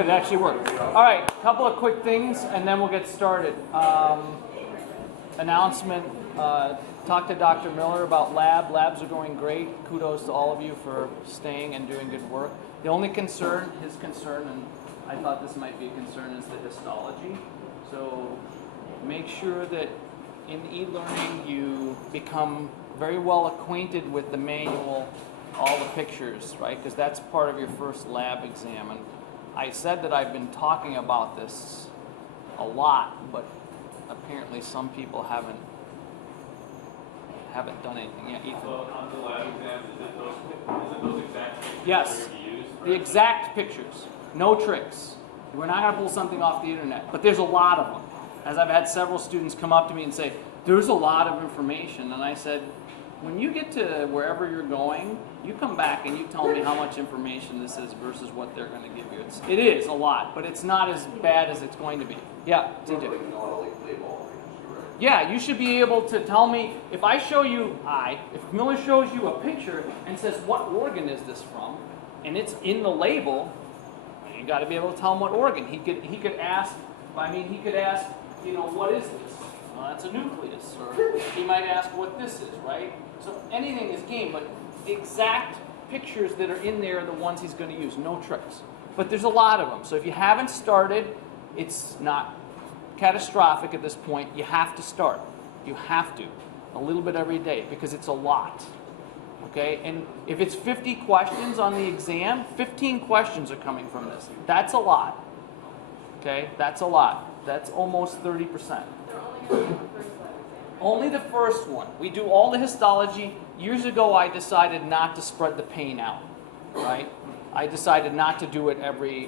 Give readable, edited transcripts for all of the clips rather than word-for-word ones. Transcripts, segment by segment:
Good, it actually worked. All right, a couple of quick things, and then we'll get started. Announcement, talk to Dr. Miller about lab. Labs are going great. Kudos to all of you for staying and doing good work. The only concern, his concern, and I thought this might be a concern, is the histology. So make sure that in e-learning you become very well acquainted with the manual, all the pictures, right? Because that's part of your first lab exam. And I said that I've been talking about this a lot, but apparently some people haven't done anything yet. Ethan. So on the lab exam, is it those exact pictures Yes, that you're used? the exact pictures, no tricks. We're not going to pull something off the internet, but there's a lot of them. As I've had several students come up to me and say, there's a lot of information, and I said, when you get to wherever you're going, you come back and you tell me how much information this is versus what they're going to give you. It is a lot, but it's not as bad as it's going to be. Yeah, TJ. Yeah, you should be able to tell me, if I show you, if Miller shows you a picture and says, what organ is this from? And it's in the label, you got to be able to tell him what organ. He could ask, what is this? Well, that's a nucleus. Or he might ask what this is, right? So anything is game, but the exact pictures that are in there are the ones he's going to use, no tricks. But there's a lot of them. So if you haven't started, it's not catastrophic at this point. You have to start. You have to. A little bit every day, because it's a lot. Okay? And if it's 50 questions on the exam, 15 questions are coming from this. That's a lot. Okay? That's a lot. That's almost 30%. Only the first one. We do all the histology. Years ago, I decided not to spread the pain out, right? I decided not to do it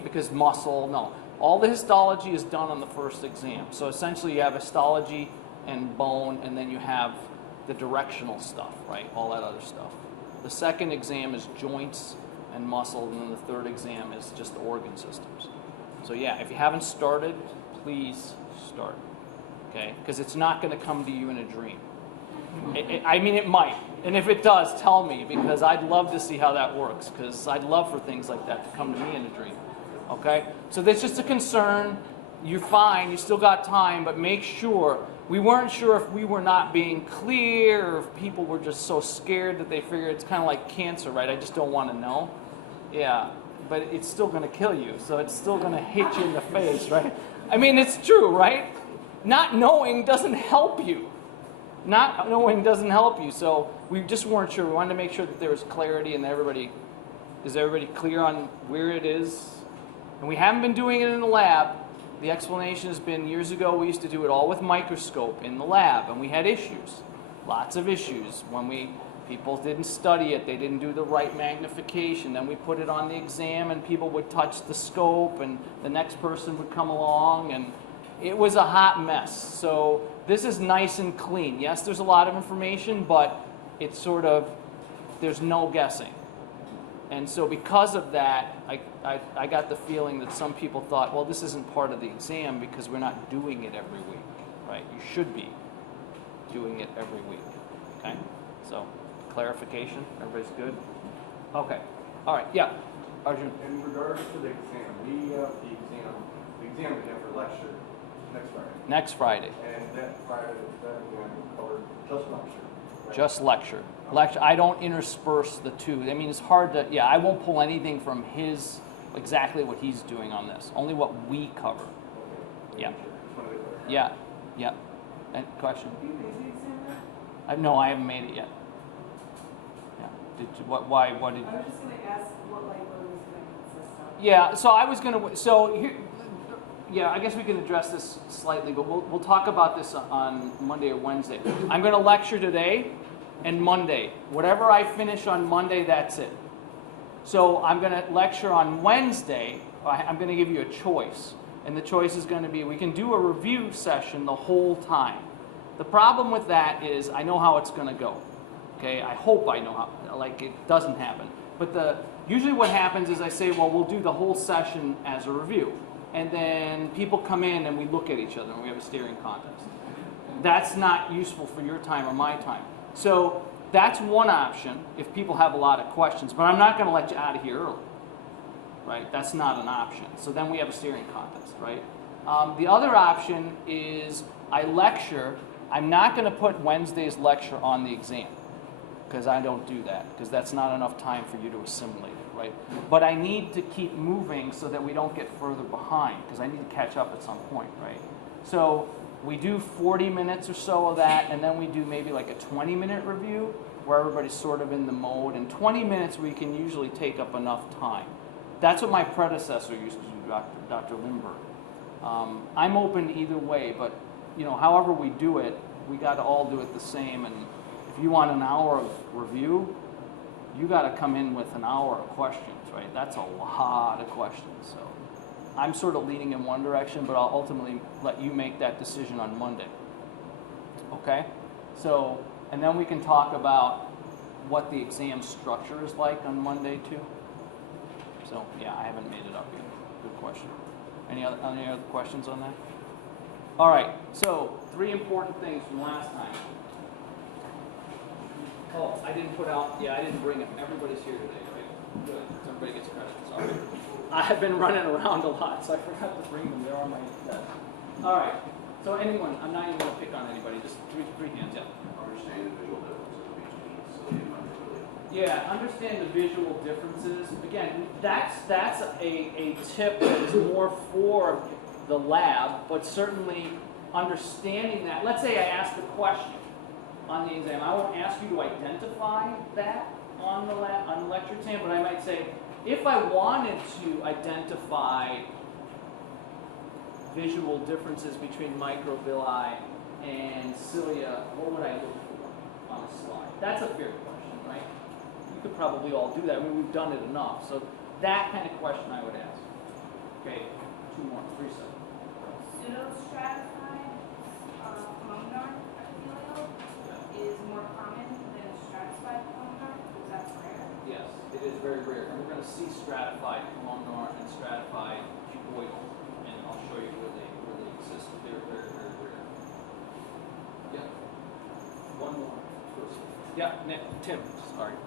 because muscle, no. All the histology is done on the first exam. So essentially, you have histology and bone, and then you have the directional stuff, right? All that other stuff. The second exam is joints and muscle, and then the third exam is just organ systems. So yeah, if you haven't started, please start. Okay? Because it's not going to come to you in a dream. It might. And if it does, tell me, because I'd love to see how that works, because I'd love for things like that to come to me in a dream. Okay? So that's just a concern. You're fine. You still got time, but make sure. We weren't sure if we were not being clear or if people were just so scared that they figure it's kind of like cancer, right? I just don't want to know. Yeah. But it's still going to kill you, so it's still going to hit you in the face, right? I mean, it's true, right? Not knowing doesn't help you. Not knowing doesn't help you. So we just weren't sure. We wanted to make sure that there was clarity and is everybody clear on where it is? And we haven't been doing it in the lab. The explanation has been years ago we used to do it all with microscope in the lab, and we had issues. Lots of issues. When people didn't study it, they didn't do the right magnification. Then we put it on the exam and people would touch the scope and the next person would come along and it was a hot mess. So this is nice and clean. Yes, there's a lot of information, but it's sort of, there's no guessing. And so because of that, I got the feeling that some people thought, well, this isn't part of the exam because we're not doing it every week, right? You should be doing it every week, okay? So clarification, everybody's good? Okay, all right, yeah, Arjun. In regards to the exam, we have the exam we have for lecture next Friday. Next Friday. And that Friday, that exam will cover just lecture. Right? Just lecture. Lecture. I don't intersperse the two. I mean, it's hard to, I won't pull anything from exactly what he's doing on this. Only what we cover. Okay. Yeah. Just wanted to clarify. Yeah. And question? I No, I haven't made it yet. Yeah. Why? What did? was just going to ask what library was going to consist of. Yeah. So I was gonna. So here. Yeah, I guess we can address this slightly, but we'll talk about this on Monday or Wednesday. I'm going to lecture today and Monday. Whatever I finish on Monday, that's it. So I'm going to lecture on Wednesday. I'm going to give you a choice. And the choice is going to be, we can do a review session the whole time. The problem with that is I know how it's going to go. Okay, I hope I know how, like it doesn't happen. But usually what happens is I say, well, we'll do the whole session as a review. And then people come in and we look at each other and we have a staring contest. That's not useful for your time or my time. So that's one option if people have a lot of questions. But I'm not going to let you out of here early. right? That's not an option. So then we have a steering contest, right? The other option is I lecture. I'm not going to put Wednesday's lecture on the exam because I don't do that because that's not enough time for you to assimilate it, right? But I need to keep moving so that we don't get further behind because I need to catch up at some point, right? So we do 40 minutes or so of that, and then we do maybe like a 20-minute review where everybody's sort of in the mode. In 20 minutes, we can usually take up enough time. That's what my predecessor used to do, Dr. Lindbergh. I'm open either way, but however we do it, we got to all do it the same. And if you want an hour of review, you got to come in with an hour of questions, right? That's a lot of questions. So I'm sort of leaning in one direction, but I'll ultimately let you make that decision on Monday. Okay? So, and then we can talk about what the exam structure is like on Monday too. So yeah, I haven't made it up yet. Good question. Any other questions on that? All right, so 3 important things from last time. Oh, I didn't bring them. Everybody's here today, right? Good. Everybody gets credit. Sorry. I've been running around a lot, so I forgot to bring them. They're on my desk. All right, so anyone, I'm not even going to pick on anybody, just three hands, yeah. Understand the visual differences between Celia and microvilli. Yeah, understand the visual differences. Again, that's a tip that is more for the lab, but certainly understanding that. Let's say I ask a question on the exam. I won't ask you to identify that on the lecture exam, but I might say, if I wanted to identify visual differences between microvilli and cilia, what would I look for on a slide? That's a fair question, right? You could probably all do that. I mean, we've done it enough. So that kind of question I would ask. Okay, 2 more, 3 seconds. Pseudostratified columnar epithelial is more common than stratified columnar because that's rare. Yes, it is very rare. And we're going to see stratified columnar and stratified cuboidal, and I'll show you where they exist. They're very, very rare. Yeah. One more. First. Yeah, Nick, Tim, sorry.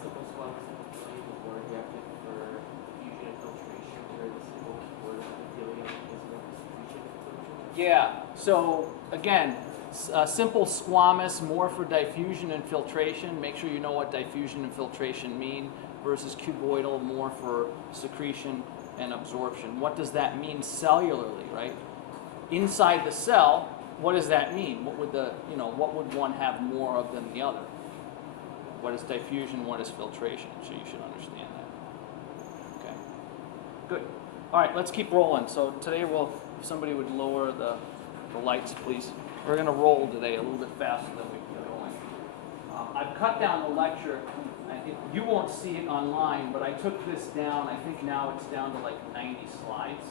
Simple squamous epithelium is more reactive for fusion and filtration, where the simple keyword epithelium is more for secretion and filtration. Yeah, so again, simple squamous, more for diffusion and filtration. Make sure you know what diffusion and filtration mean, versus cuboidal, more for secretion and absorption. What does that mean cellularly, right? Inside the cell, what does that mean? What would one have more of than the other? What is diffusion? What is filtration? So you should understand that. Okay. Good. All right, let's keep rolling. So today if somebody would lower the lights, please. We're going to roll today a little bit faster than we've been going. I've cut down the lecture. You won't see it online, but I took this down. I think now it's down to like 90 slides.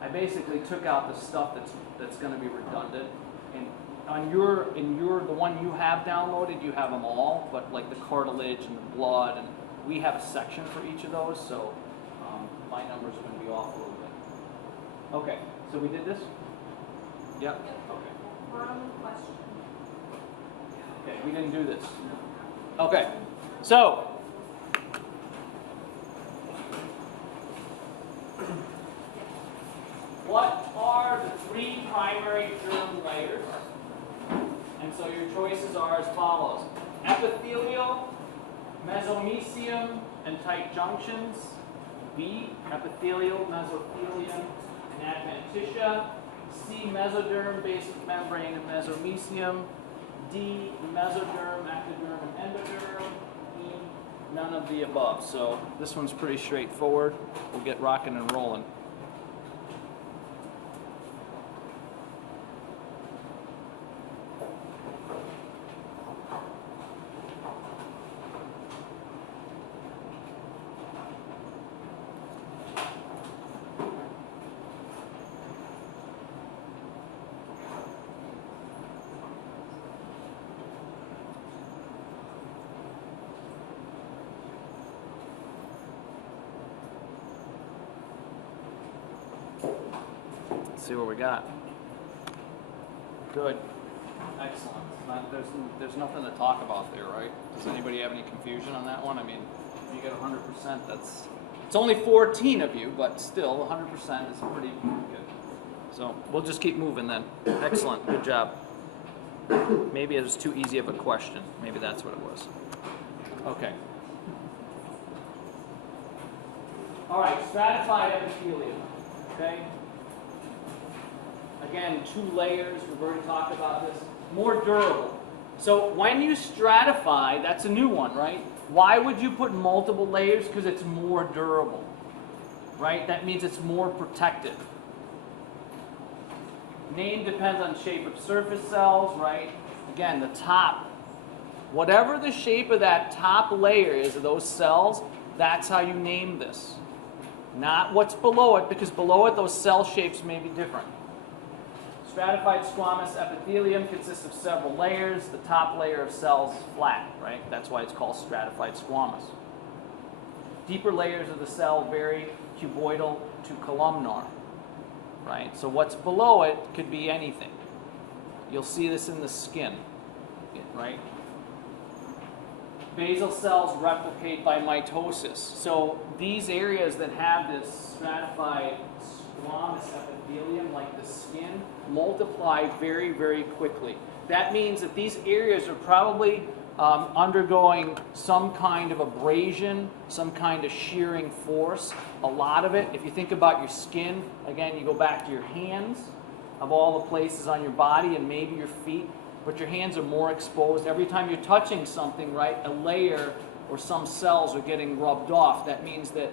I basically took out the stuff that's going to be redundant. And the one you have downloaded, you have them all, but like the cartilage and the blood, and we have a section for each of those, so my numbers are going to be off a little bit. Okay, so we did this? Yep. Okay. Wrong question. Okay, we didn't do this. Okay, so what are the 3 primary germ layers? And so your choices are as follows: epithelial, mesomysium, and tight junctions. B, epithelial, mesothelium, and adventitia. C, mesoderm, basic membrane, and mesomysium. D, mesoderm, ectoderm, and endoderm. E, none of the above. So this one's pretty straightforward. We'll get rocking and rolling. See what we got. Good. Excellent. There's nothing to talk about there, right? Does anybody have any confusion on that one? I mean, if you get 100%, that's It's only 14 of you, but still 100% is pretty good. So we'll just keep moving then. Excellent, good job. Maybe it was too easy of a question. Maybe that's what it was. Okay. All right, stratified epithelium. Okay. Again, 2 layers. We've already talked about this. More durable. So when you stratify, that's a new one, right? Why would you put multiple layers? Because it's more durable, right? That means it's more protective. Name depends on shape of surface cells, right? Again, the top. Whatever the shape of that top layer is of those cells, that's how you name this. Not what's below it, because below it, those cell shapes may be different. Stratified squamous epithelium consists of several layers. The top layer of cells is flat, right? That's why it's called stratified squamous. Deeper layers of the cell vary cuboidal to columnar, right? So what's below it could be anything. You'll see this in the skin, right? Basal cells replicate by mitosis. So these areas that have this stratified squamous epithelium, like the skin, multiply very, very quickly. That means that these areas are probably undergoing some kind of abrasion, some kind of shearing force. A lot of it, if you think about your skin, again, you go back to your hands, of all the places on your body, and maybe your feet, but your hands are more exposed. Every time you're touching something, right, a layer or some cells are getting rubbed off. That means that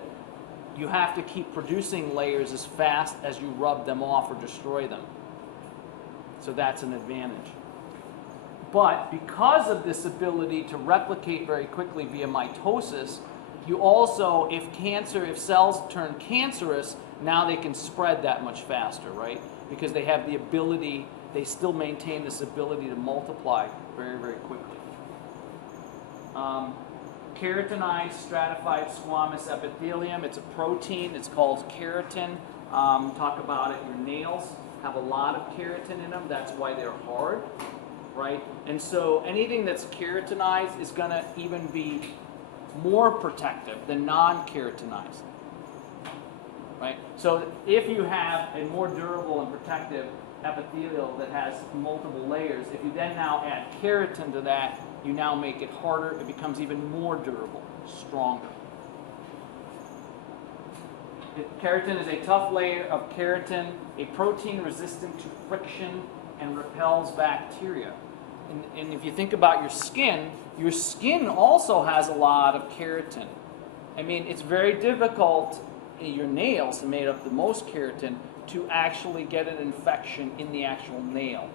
you have to keep producing layers as fast as you rub them off or destroy them. So that's an advantage. But because of this ability to replicate very quickly via mitosis, you also, if cells turn cancerous, now they can spread that much faster, right? Because they have the ability, they still maintain this ability to multiply very, very quickly. Keratinized stratified squamous epithelium. It's a protein. It's called keratin. Talk about it. Your nails have a lot of keratin in them. That's why they're hard, right? And so anything that's keratinized is going to even be more protective than non-keratinized, right? So if you have a more durable and protective epithelial that has multiple layers, if you then now add keratin to that, you now make it harder. It becomes even more durable, stronger. Keratin is a tough layer of keratin, a protein resistant to friction and repels bacteria. And if you think about your skin also has a lot of keratin. I mean, it's very difficult, your nails are made up the most keratin, to actually get an infection in the actual nail,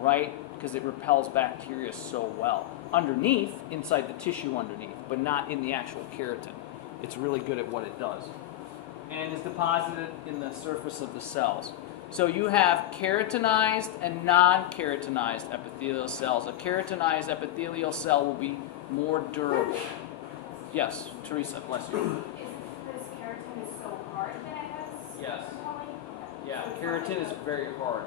right? Because it repels bacteria so well. Underneath, inside the tissue underneath, but not in the actual keratin. It's really good at what it does. And is deposited in the surface of the cells. So you have keratinized and non-keratinized epithelial cells. A keratinized epithelial cell will be more durable. Yes, Teresa, bless you. This keratin is so hard that it has Yes. swelling? Yeah, So it's keratin not is very hard.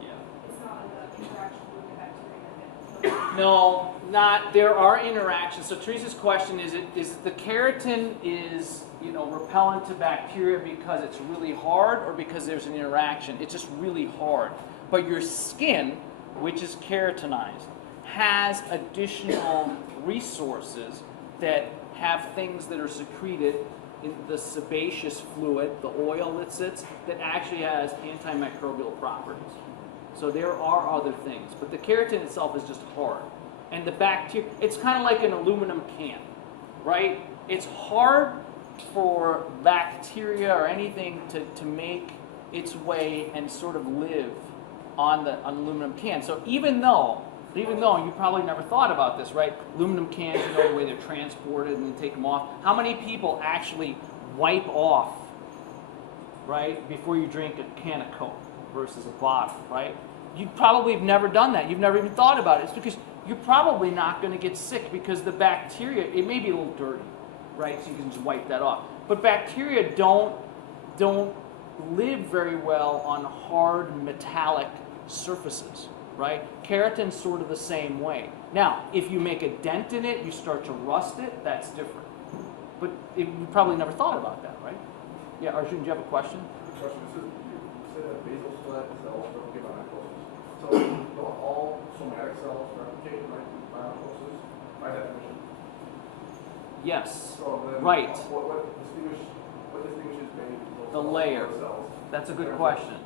Yeah. It's not like the interaction with the bacteria that No, not. There are interactions. So Teresa's question is: the keratin is repellent to bacteria because it's really hard, or because there's an interaction? It's just really hard. But your skin, which is keratinized, has additional resources that have things that are secreted in the sebaceous fluid, the oil that sits, that actually has antimicrobial properties. So there are other things, but the keratin itself is just hard. And the bacteria, it's kind of like an aluminum can, right? It's hard for bacteria or anything to make its way and sort of live on the aluminum can. So even though you probably never thought about this, right? Aluminum cans, the way they're transported and they take them off. How many people actually wipe off, right, before you drink a can of Coke versus a bottle, right? You probably have never done that. You've never even thought about it. It's because you're probably not going to get sick, because the bacteria, it may be a little dirty, right? So you can just wipe that off. But bacteria don't live very well on hard metallic surfaces, right? Keratin's sort of the same way. Now, if you make a dent in it, you start to rust it, that's different. But we probably never thought about that, right? Yeah, Arjun, do you have a question? The question is, you said that basal cells replicate by mitosis. So don't all somatic cells replicate by mitosis by definition? Yes. So then Right. What distinguishes basal The cells layer. from cells? That's a good question.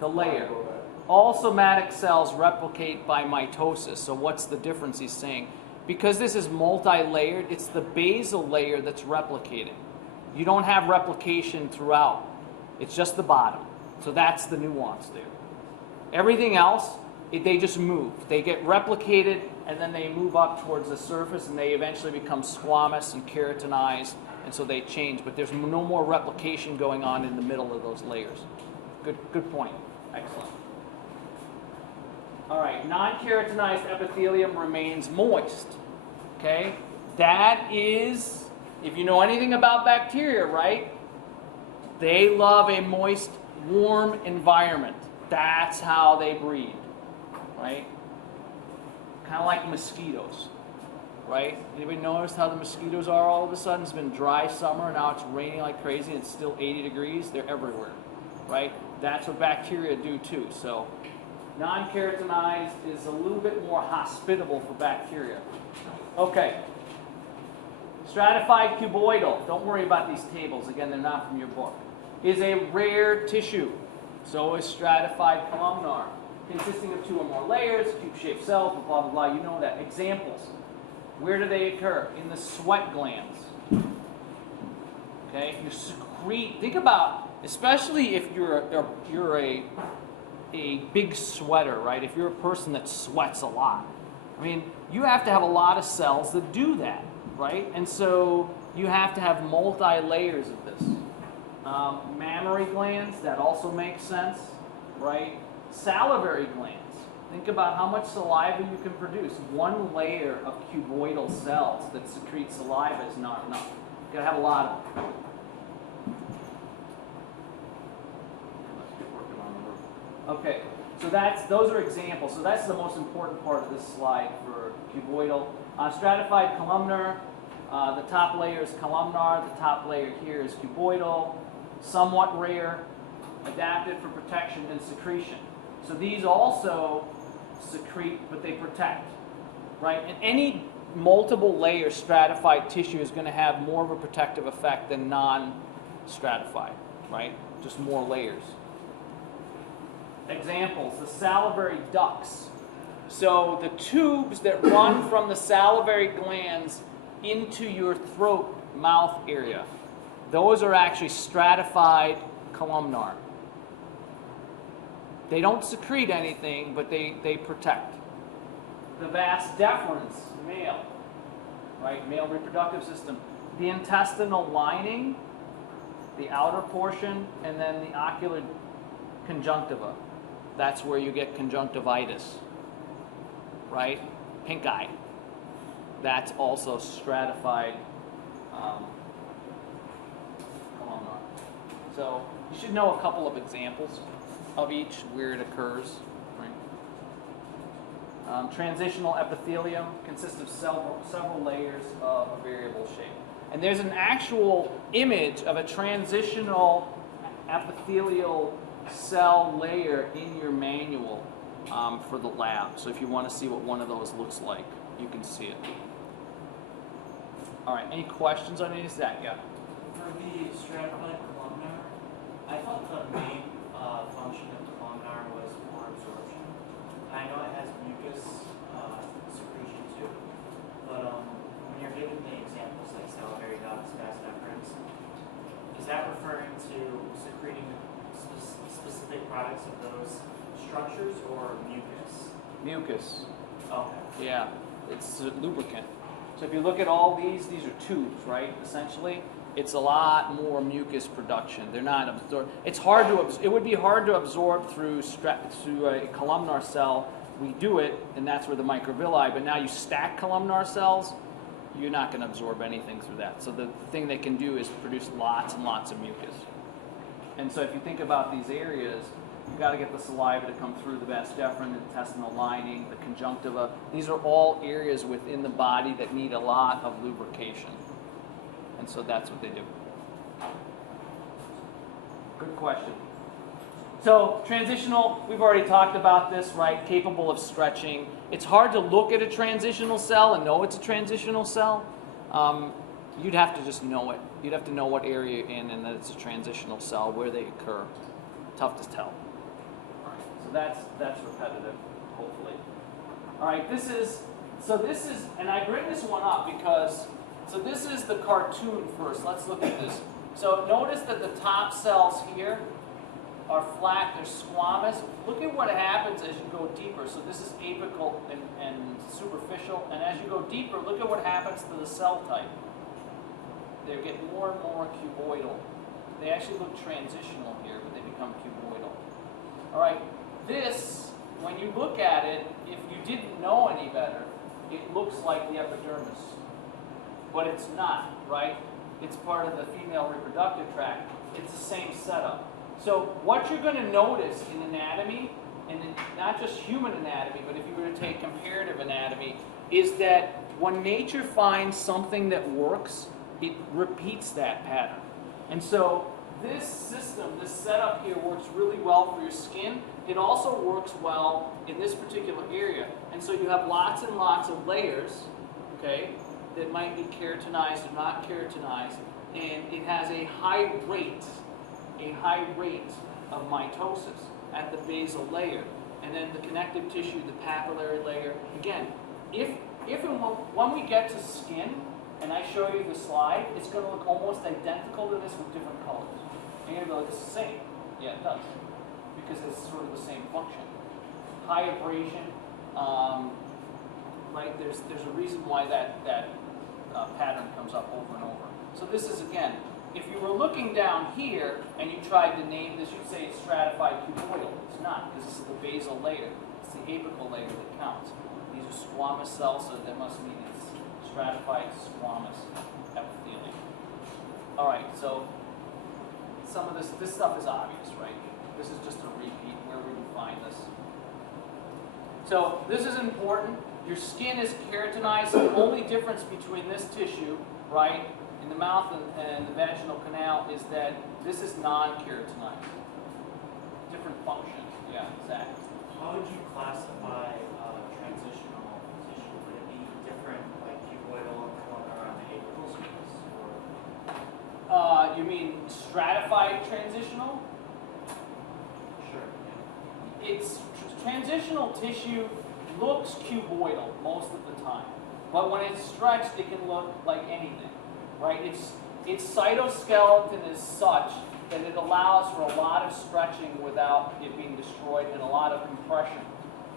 The layer. Go back. All somatic cells replicate by mitosis. So what's the difference he's saying? Because this is multi-layered, it's the basal layer that's replicating. You don't have replication throughout. It's just the bottom. So that's the nuance there. Everything else, they just move. They get replicated and then they move up towards the surface and they eventually become squamous and keratinized, and so they change. But there's no more replication going on in the middle of those layers. Good point. Excellent. All right, non-keratinized epithelium remains moist. Okay? That is, if you know anything about bacteria, right? They love a moist, warm environment. That's how they breed, right? Kind of like mosquitoes, right? Anybody notice how the mosquitoes are all of a sudden? It's been dry summer, now it's raining like crazy, and it's still 80 degrees. They're everywhere, right? That's what bacteria do too. So non-keratinized is a little bit more hospitable for bacteria. Okay. Stratified cuboidal, don't worry about these tables, again, they're not from your book, is a rare tissue. So is stratified columnar, consisting of 2 or more layers, cube-shaped cells, blah, blah, blah, you know that. Examples. Where do they occur? In the sweat glands. Okay, you secrete, think about, especially if you're a big sweater, right? If you're a person that sweats a lot. I mean, you have to have a lot of cells that do that, right? And so you have to have multi-layers of this. Mammary glands, that also makes sense, right? Salivary glands. Think about how much saliva you can produce. 1 layer of cuboidal cells that secrete saliva is not enough. You've got to have a lot of them. Let's get working on the work. Okay, so those are examples. So that's the most important part of this slide for cuboidal. Stratified columnar, the top layer is columnar, the top layer here is cuboidal, somewhat rare, adapted for protection and secretion. So these also secrete, but they protect, right? And any multiple layer stratified tissue is going to have more of a protective effect than non-stratified, right? Just more layers. Examples, the salivary ducts. So the tubes that run from the salivary glands into your throat, mouth area, those are actually stratified columnar. They don't secrete anything, but they protect. The vas deferens, male, right? Male reproductive system. The intestinal lining, the outer portion, and then the ocular conjunctiva. That's where you get conjunctivitis, right? Pink eye. That's also stratified columnar. So you should know a couple of examples of each where it occurs. Right? Transitional epithelium consists of several layers of a variable shape. And there's an actual image of a transitional epithelial cell layer in your manual for the lab. So if you want to see what one of those looks like, you can see it. All right, any questions on any of that? Yeah. For the stratified columnar, I thought the main function of the columnar was for absorption. I know it has mucus secretion too, but when you're given the examples like salivary ducts, vas deferens, is that referring to secreting specific products of those structures or mucus? Mucus. Okay. Yeah, it's a lubricant. So if you look at all these are tubes, right? Essentially, it's a lot more mucus production. They're not absorbed. It's hard to. It would be hard to absorb through a columnar cell. We do it, and that's where the microvilli. But now you stack columnar cells, you're not going to absorb anything through that. So the thing they can do is produce lots and lots of mucus. And so if you think about these areas, you've got to get the saliva to come through the vas deferens, the intestinal lining, the conjunctiva. These are all areas within the body that need a lot of lubrication. And so that's what they do. Good question. So transitional, we've already talked about this, right? Capable of stretching. It's hard to look at a transitional cell and know it's a transitional cell. You'd have to just know it. You'd have to know what area you're in and that it's a transitional cell, where they occur. Tough to tell. All right, so that's repetitive, hopefully. All right, this is, and I've written this one up because, so this is the cartoon first. Let's look at this. So notice that the top cells here are flat, they're squamous. Look at what happens as you go deeper. So this is apical and superficial, and as you go deeper, look at what happens to the cell type. They get more and more cuboidal. They actually look transitional here, but they become cuboidal. All right, this, when you look at it, if you didn't know any better, it looks like the epidermis, but it's not, right? It's part of the female reproductive tract. It's the same setup. So what you're going to notice in anatomy, and in not just human anatomy, but if you were to take comparative anatomy, is that when nature finds something that works, it repeats that pattern. And so this system, this setup here works really well for your skin. It also works well in this particular area. And so you have lots and lots of layers, okay, that might be keratinized or not keratinized, and it has a high rate of mitosis at the basal layer. And then the connective tissue, the papillary layer. Again, if and when we get to skin, and I show you the slide, it's going to look almost identical to this with different colors. And you're going to go, it's the same. Yeah, it does. Because it's sort of the same function. High abrasion, right? There's a reason why that pattern comes up over and over. So this is, again, if you were looking down here and you tried to name this, you'd say it's stratified cuboidal. It's not, because this is the basal layer. It's the apical layer that counts. These are squamous cells, so that must mean it's stratified squamous epithelium. All right, so some of this stuff is obvious, right? This is just a repeat where we would find this. So this is important. Your skin is keratinized. The only difference between this tissue, right, in the mouth and the vaginal canal is that this is non-keratinized. Different function. Yeah, exactly. How would you classify transitional tissue? Would it be different, like cuboidal and columnar on the apical surface? Or? You mean stratified transitional? Sure. It's transitional tissue looks cuboidal most of the time, but when it's stretched, it can look like anything, right? Its cytoskeleton is such that it allows for a lot of stretching without it being destroyed and a lot of compression.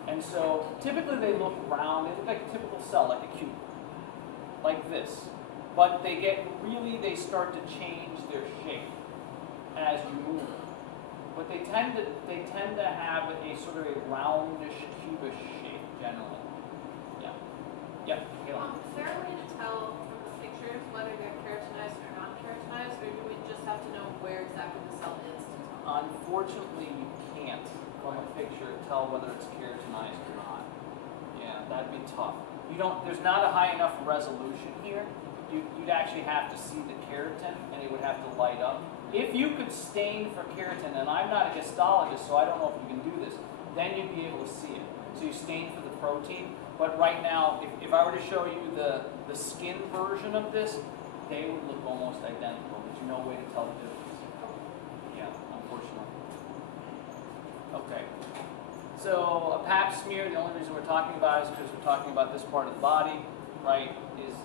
And so typically they look round, they look like a typical cell, like a cube, like this. But they start to change their shape as you move. But they tend to have a sort of a roundish, cubish shape generally. Yeah. Yep. Is there a way to tell from the pictures whether they're keratinized or not keratinized, or do we just have to know where exactly the cell is to tell? Unfortunately, you can't from a picture tell whether it's keratinized or not. Yeah, that'd be tough. There's not a high enough resolution here. You'd actually have to see the keratin, and it would have to light up. If you could stain for keratin, and I'm not a histologist, so I don't know if you can do this, then you'd be able to see it. So you stain for the protein. But right now, if I were to show you the skin version of this, they would look almost identical. There's no way to tell the difference. Yeah, unfortunately. Okay. So a pap smear, the only reason we're talking about it is because we're talking about this part of the body, right, is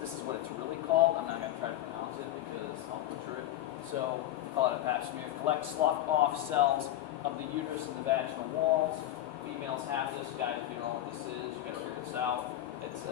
this is what it's really called. I'm not going to try to pronounce it because I'll butcher it. So call it a pap smear. Collect sloughed off cells of the uterus and the vaginal walls. Females have this. Guys, if you don't know what this is, you got to figure this out. It's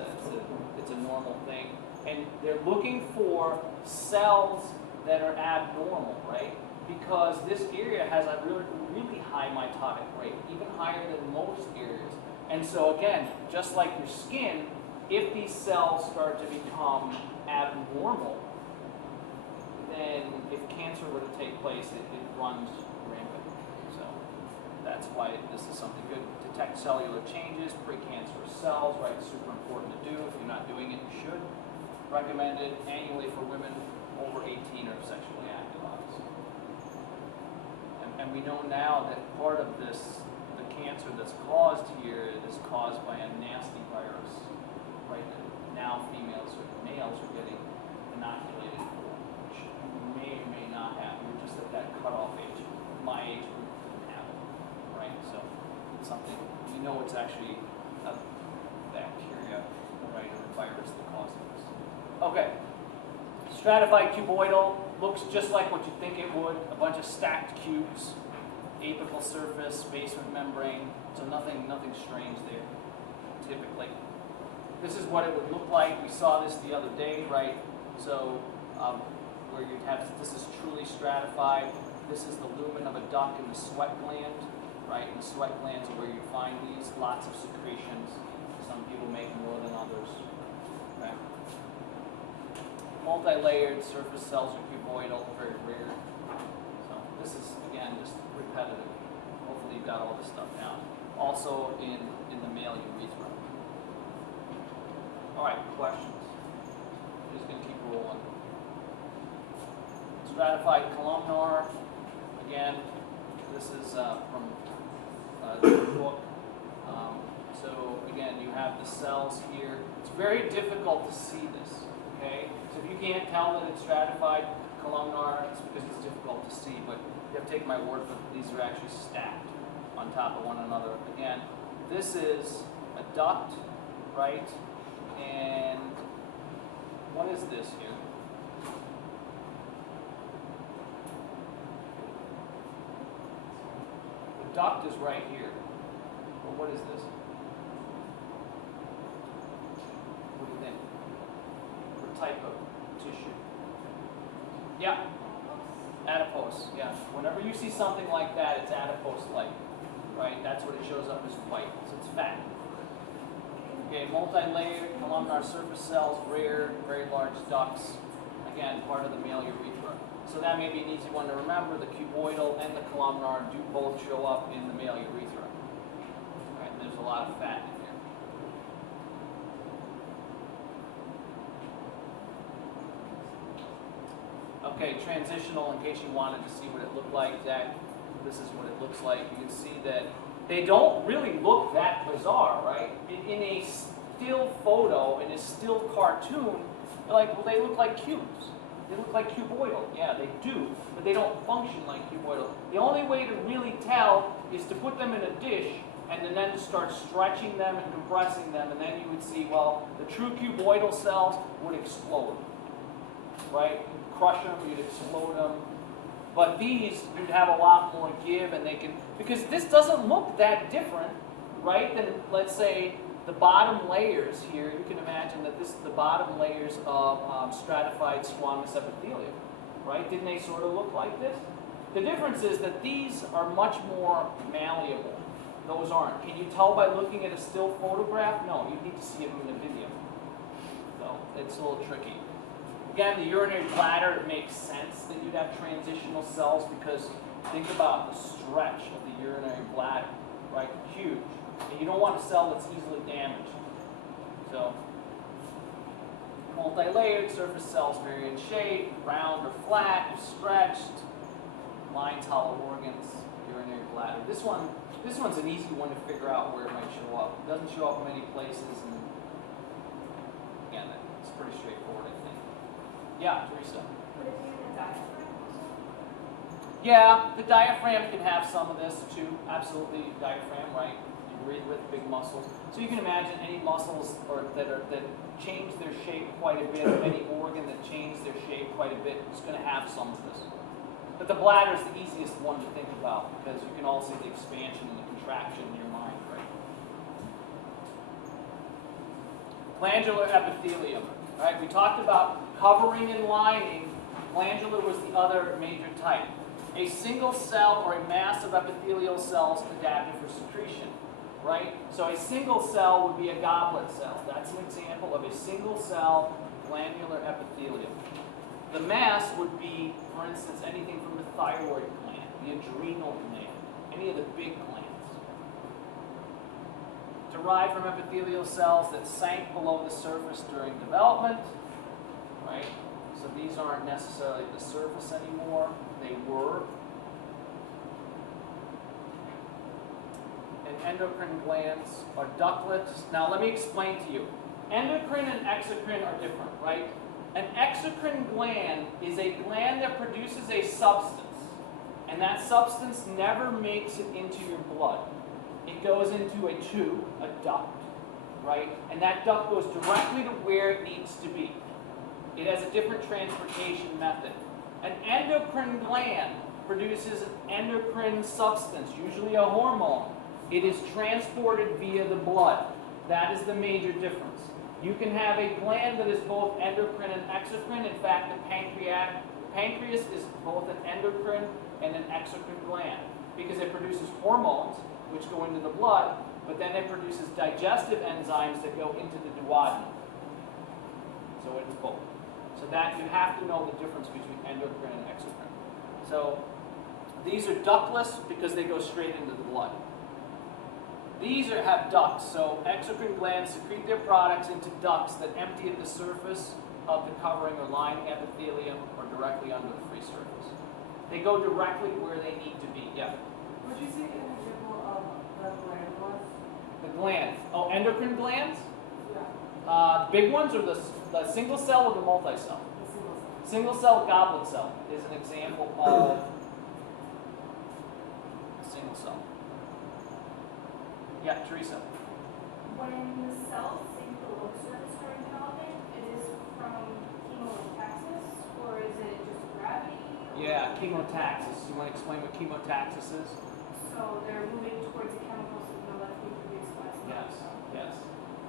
a normal thing. And they're looking for cells that are abnormal, right? Because this area has a really, really high mitotic rate, even higher than most areas. And so again, just like your skin, if these cells start to become abnormal, then if cancer were to take place, it runs rampant. So that's why this is something good. Detect cellular changes, precancerous cells, right? It's super important to do. If you're not doing it, you should. recommended annually for women over 18 or sexually active, obviously. And we know now that part of this, the cancer that's caused here is caused by a nasty virus, right? That now males are getting inoculated for, which you may or may not have. You're just at that cutoff age. My age group didn't have it, right? So it's something, we know it's actually a bacteria, right, or a virus that causes this. Okay. Stratified cuboidal looks just like what you think it would. A bunch of stacked cubes, apical surface, basement membrane. So nothing strange there, typically. This is what it would look like. We saw this the other day, right? So where you have, this is truly stratified. This is the lumen of a duct in the sweat gland, right? And the sweat glands are where you find these, lots of secretions. Some people make more than others. Okay. Multi-layered surface cells are cuboidal, very rare. So this is, again, just repetitive. Hopefully you've got all this stuff down. Also in the male urethra. All right, questions? I'm just going to keep rolling. Stratified columnar. Again, this is from the book. So again, you have the cells here. It's very difficult to see this. Okay, so if you can't tell that it's stratified columnar, it's because it's difficult to see. But you have to take my word for it. These are actually stacked on top of one another. Again, this is a duct, right? And what is this here? The duct is right here. Well, what is this? What do you think? What type of tissue? Yeah. Adipose, yeah. Whenever you see something like that, it's adipose-like, right? That's what it shows up as white, so it's fat. Okay, multi-layered columnar surface cells, rare, very large ducts. Again, part of the male urethra. So that may be an easy one to remember. The cuboidal and the columnar do both show up in the male urethra. Right, and there's a lot of fat in here. Okay, transitional, in case you wanted to see what it looked like, Zach, this is what it looks like. You can see that they don't really look that bizarre, right? In a still photo, in a still cartoon, they're like, well, they look like cubes. They look like cuboidal. Yeah, they do, but they don't function like cuboidal. The only way to really tell is to put them in a dish and then to start stretching them and compressing them, and then you would see, well, the true cuboidal cells would explode, right? You'd crush them, you'd explode them. But these, you'd have a lot more give, and they can, because this doesn't look that different, right, than, let's say, the bottom layers here. You can imagine that this is the bottom layers of stratified squamous epithelium, right? Didn't they sort of look like this? The difference is that these are much more malleable. Those aren't. Can you tell by looking at a still photograph? No, you need to see it in a video. So it's a little tricky. Again, the urinary bladder, it makes sense that you'd have transitional cells because think about the stretch of the urinary bladder, right? Huge. And you don't want a cell that's easily damaged. So, multi-layered surface cells vary in shape, round or flat, stretched, lines, hollow organs, urinary bladder. This one's an easy one to figure out where it might show up. It doesn't show up in many places, and again, it's pretty straightforward, I think. Yeah, Teresa. Would it be in the diaphragm also? Yeah, the diaphragm can have some of this too. Absolutely, diaphragm, right? You breathe with big muscles. So you can imagine any muscles that change their shape quite a bit, or any organ that changes their shape quite a bit, is going to have some of this. But the bladder is the easiest one to think about because you can all see the expansion and the contraction in your mind, right? Glandular epithelium. Right? We talked about covering and lining. Glandular was the other major type. A single cell or a mass of epithelial cells adapted for secretion. Right? So a single cell would be a goblet cell. That's an example of a single cell glandular epithelium. The mass would be, for instance, anything from the thyroid gland, the adrenal gland, any of the big glands. Derived from epithelial cells that sank below the surface during development. right? So these aren't necessarily the surface anymore. They were. And endocrine glands are ductlets. Now let me explain to you. Endocrine and exocrine are different, right? An exocrine gland is a gland that produces a substance, and that substance never makes it into your blood. It goes into a tube, a duct, right? And that duct goes directly to where it needs to be. It has a different transportation method. An endocrine gland produces an endocrine substance, usually a hormone. It is transported via the blood. That is the major difference. You can have a gland that is both endocrine and exocrine. In fact, the pancreas is both an endocrine and an exocrine gland because it produces hormones, which go into the blood, but then it produces digestive enzymes that go into the duodenum. So it's both. So that you have to know the difference between endocrine and exocrine. So these are ductless because they go straight into the blood. These have ducts, so exocrine glands secrete their products into ducts that empty at the surface of the covering or lining epithelium or directly under the free surface. They go directly where they need to be. Yeah. Would you say an example of the gland was? The gland. Oh, endocrine glands? Yeah. Big ones or the single cell or the multi-cell? The single cell. Single cell goblet cell is an example of a single cell. Yeah, Teresa. When the cells sink below the surface during development, it is from chemotaxis, or is it just gravity? Yeah, chemotaxis. You want to explain what chemotaxis is? So they're moving towards a chemical signal that's being produced by some Yes, cell. yes.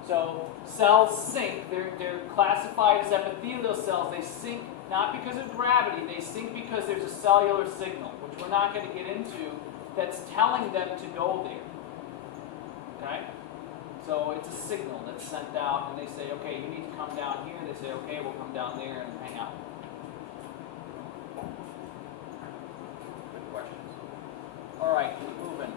So cells sink. They're classified as epithelial cells. They sink not because of gravity. They sink because there's a cellular signal, which we're not going to get into, that's telling them to go there. Okay? So it's a signal that's sent out, and they say, okay, you need to come down here. They say, okay, we'll come down there and hang out. Good questions. All right, keep moving.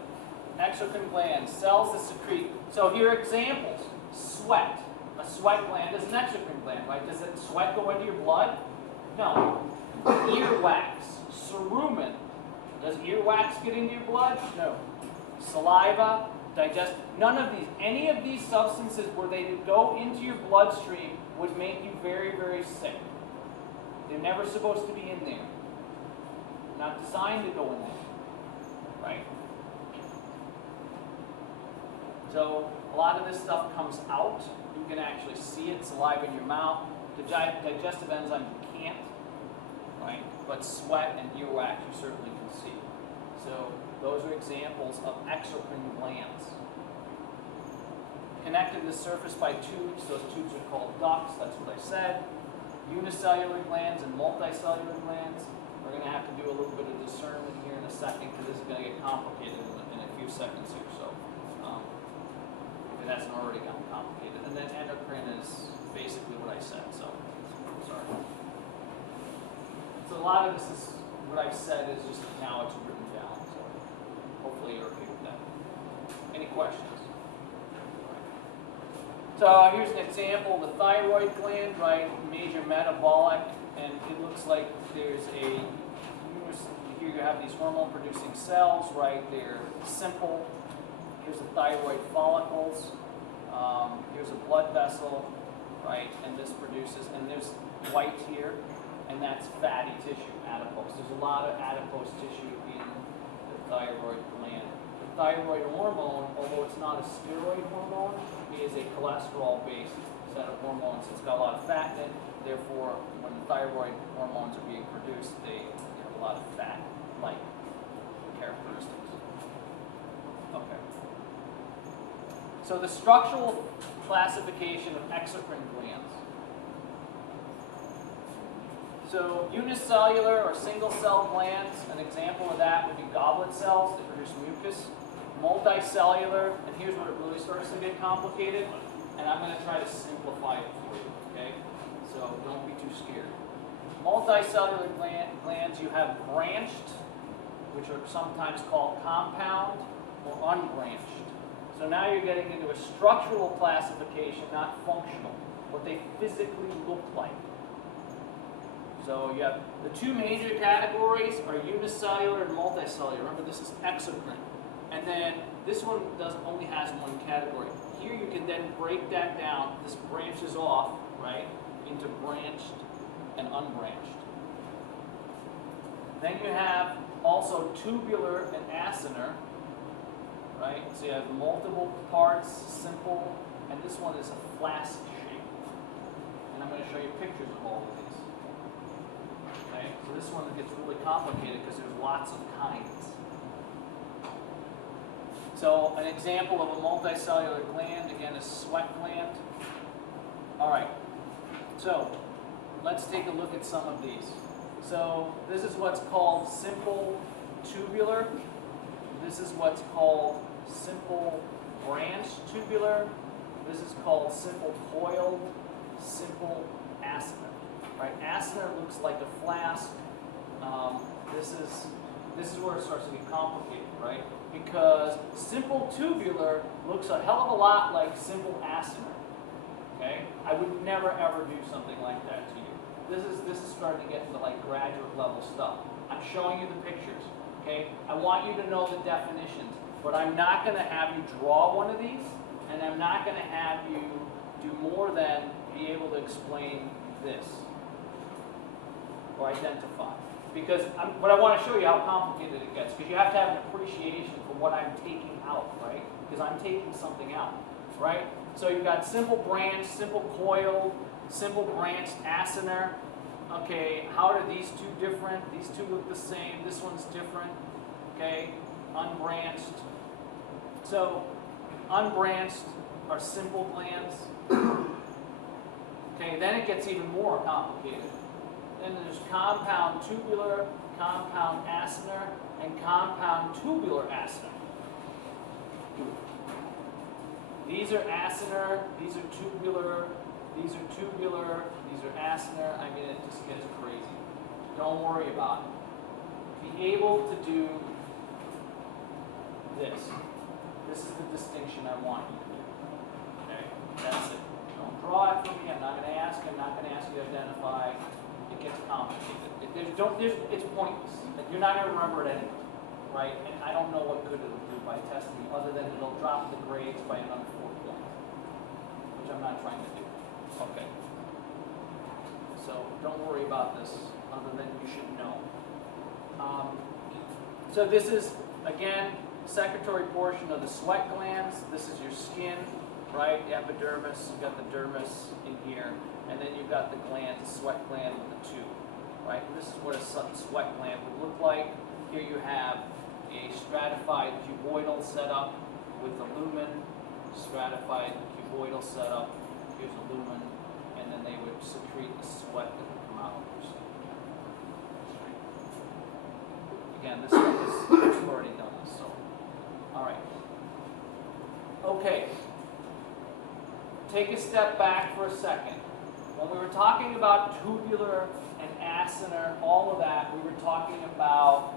Exocrine glands, cells that secrete. So here are examples. Sweat. A sweat gland is an exocrine gland, right? Does it sweat go into your blood? No. Earwax, cerumen. Does earwax get into your blood? No. Saliva, digest. None of these. Any of these substances where they go into your bloodstream would make you very, very sick. They're never supposed to be in there. Not designed to go in there. Right? So a lot of this stuff comes out. You can actually see it, saliva in your mouth. The digestive enzymes you can't, right? But sweat and earwax you certainly can see. So those are examples of exocrine glands. Connected to the surface by tubes. Those tubes are called ducts. That's what I said. Unicellular glands and multicellular glands. We're going to have to do a little bit of discernment here in a second because this is going to get complicated in a few seconds here. So if it hasn't already gotten complicated. And then endocrine is basically what I said. So sorry. So a lot of this is what I've said is just now it's written down. So hopefully you're okay with that. Any questions? So here's an example, the thyroid gland, right? Major metabolic, and it looks like there's here you have these hormone-producing cells, right? They're simple. Here's the thyroid follicles. Here's a blood vessel, right? And this produces, and there's white here, and that's fatty tissue, adipose. There's a lot of adipose tissue in the thyroid gland. The thyroid hormone, although it's not a steroid hormone, is a cholesterol-based set of hormones. It's got a lot of fat in it. Therefore, when the thyroid hormones are being produced, they have a lot of fat-like characteristics. Okay. So the structural classification of exocrine glands. So unicellular or single-cell glands, an example of that would be goblet cells that produce mucus. Multicellular, and here's where it really starts to get complicated, and I'm going to try to simplify it for you, okay? So don't be too scared. Multicellular glands, you have branched, which are sometimes called compound, or unbranched. So now you're getting into a structural classification, not functional, what they physically look like. So you have the two major categories are unicellular and multicellular. Remember, this is exocrine. And then this one only has one category. Here you can then break that down. This branches off, right, into branched and unbranched. Then you have also tubular and acinar, right? So you have multiple parts, simple, and this one is a flask shape. And I'm going to show you pictures of all of these. Okay? So this one gets really complicated because there's lots of kinds. So an example of a multicellular gland, again, is sweat gland. All right. So let's take a look at some of these. So this is what's called simple tubular. This is what's called simple branched tubular. This is called simple coiled, simple acinar. Right? Acinar looks like a flask. This is where it starts to get complicated, right? Because simple tubular looks a hell of a lot like simple acinar. Okay? I would never ever do something like that to you. This is starting to get into like graduate level stuff. I'm showing you the pictures. Okay? I want you to know the definitions, but I'm not going to have you draw one of these, and I'm not going to have you do more than be able to explain this or identify. Because what I want to show you how complicated it gets, because you have to have an appreciation for what I'm taking out, right? Because I'm taking something out, right? So you've got simple branch, simple coiled, simple branched acinar. Okay, how are these two different? These two look the same. This one's different. Okay, unbranched. So unbranched are simple glands. Okay, then it gets even more complicated. Then there's compound tubular, compound acinar, and compound tubular acinar. These are acinar, these are tubular, these are tubular, these are acinar. I mean, it just gets crazy. Don't worry about it. Be able to do this. This is the distinction I want you to do. Okay? That's it. Don't draw it for me. I'm not going to ask. I'm not going to ask you to identify. It gets complicated. It's pointless. You're not going to remember it anyway, right? And I don't know what good it'll do by testing you, other than it'll drop the grades by another 4 points, which I'm not trying to do. Okay. So don't worry about this, other than you should know. So this is, again, secretory portion of the sweat glands. This is your skin, right? The epidermis. You've got the dermis in here. And then you've got the gland, the sweat gland with the tube, right? And this is what a sweat gland would look like. Here you have a stratified cuboidal setup with the lumen, stratified cuboidal setup. Here's a lumen, and then they would secrete the sweat that would come out of your skin. Again, this stuff is, we've already done this, so. All right. Okay. Take a step back for a second. When we were talking about tubular and acinar, all of that, we were talking about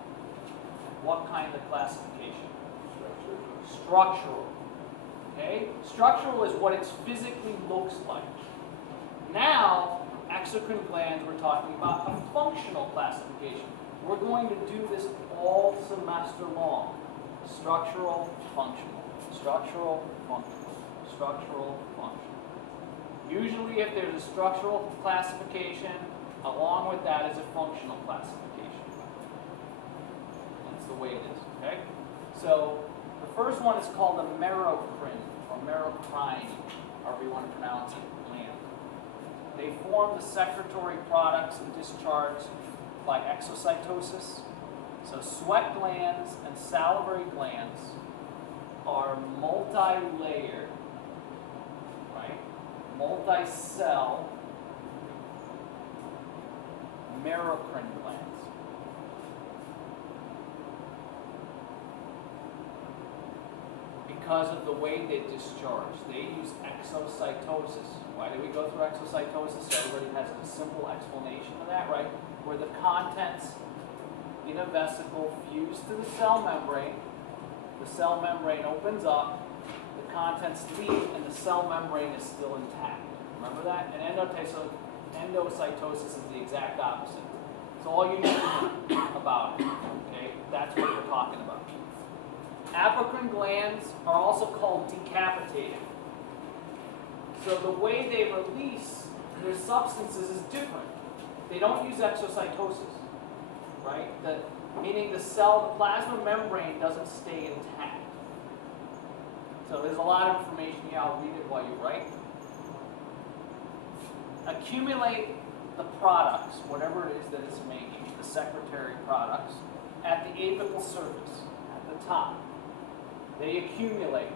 what kind of classification? Structural. Okay? Structural is what it physically looks like. Now, exocrine glands, we're talking about a functional classification. We're going to do this all semester long. Structural, functional. Structural, functional. Structural, functional. Usually if there's a structural classification, along with that is a functional classification. That's the way it is, okay? So the first one is called a merocrine, or merocrine, however you want to pronounce it, gland. They form the secretory products and discharge by exocytosis. So sweat glands and salivary glands are multi-layered, right? Multi-cell merocrine glands. Because of the way they discharge. They use exocytosis. Why do we go through exocytosis? So everybody has a simple explanation of that, right? Where the contents in a vesicle fuse to the cell membrane. The cell membrane opens up, the contents leave, and the cell membrane is still intact. Remember that? And endocytosis Endocytosis is the exact opposite. So all you need to know about it, okay? That's what we're talking about. Apocrine glands are also called decapitated. So the way they release their substances is different. They don't use exocytosis, right? Meaning the plasma membrane doesn't stay intact. So there's a lot of information here. I'll read it while you write. Accumulate the products, whatever it is that it's making, the secretory products, at the apical surface, at the top. They accumulate,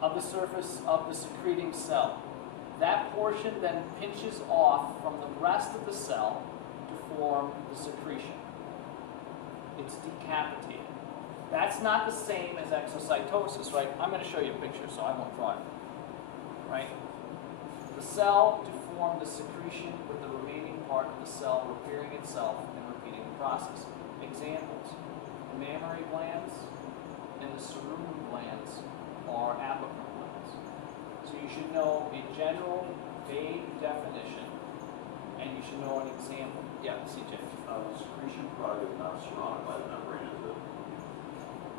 of the surface of the secreting cell. That portion then pinches off from the rest of the cell to form the secretion. It's decapitated. That's not the same as exocytosis, right? I'm going to show you a picture, so I won't draw it. Right? The cell to form the secretion with the remaining part of the cell repairing itself and repeating the process. Examples: the mammary glands and the cerumen glands are apocrine glands. So you should know a general, vague definition, and you should know an example. Yeah, CJ. The secretion product is not surrounded by the membrane, is it?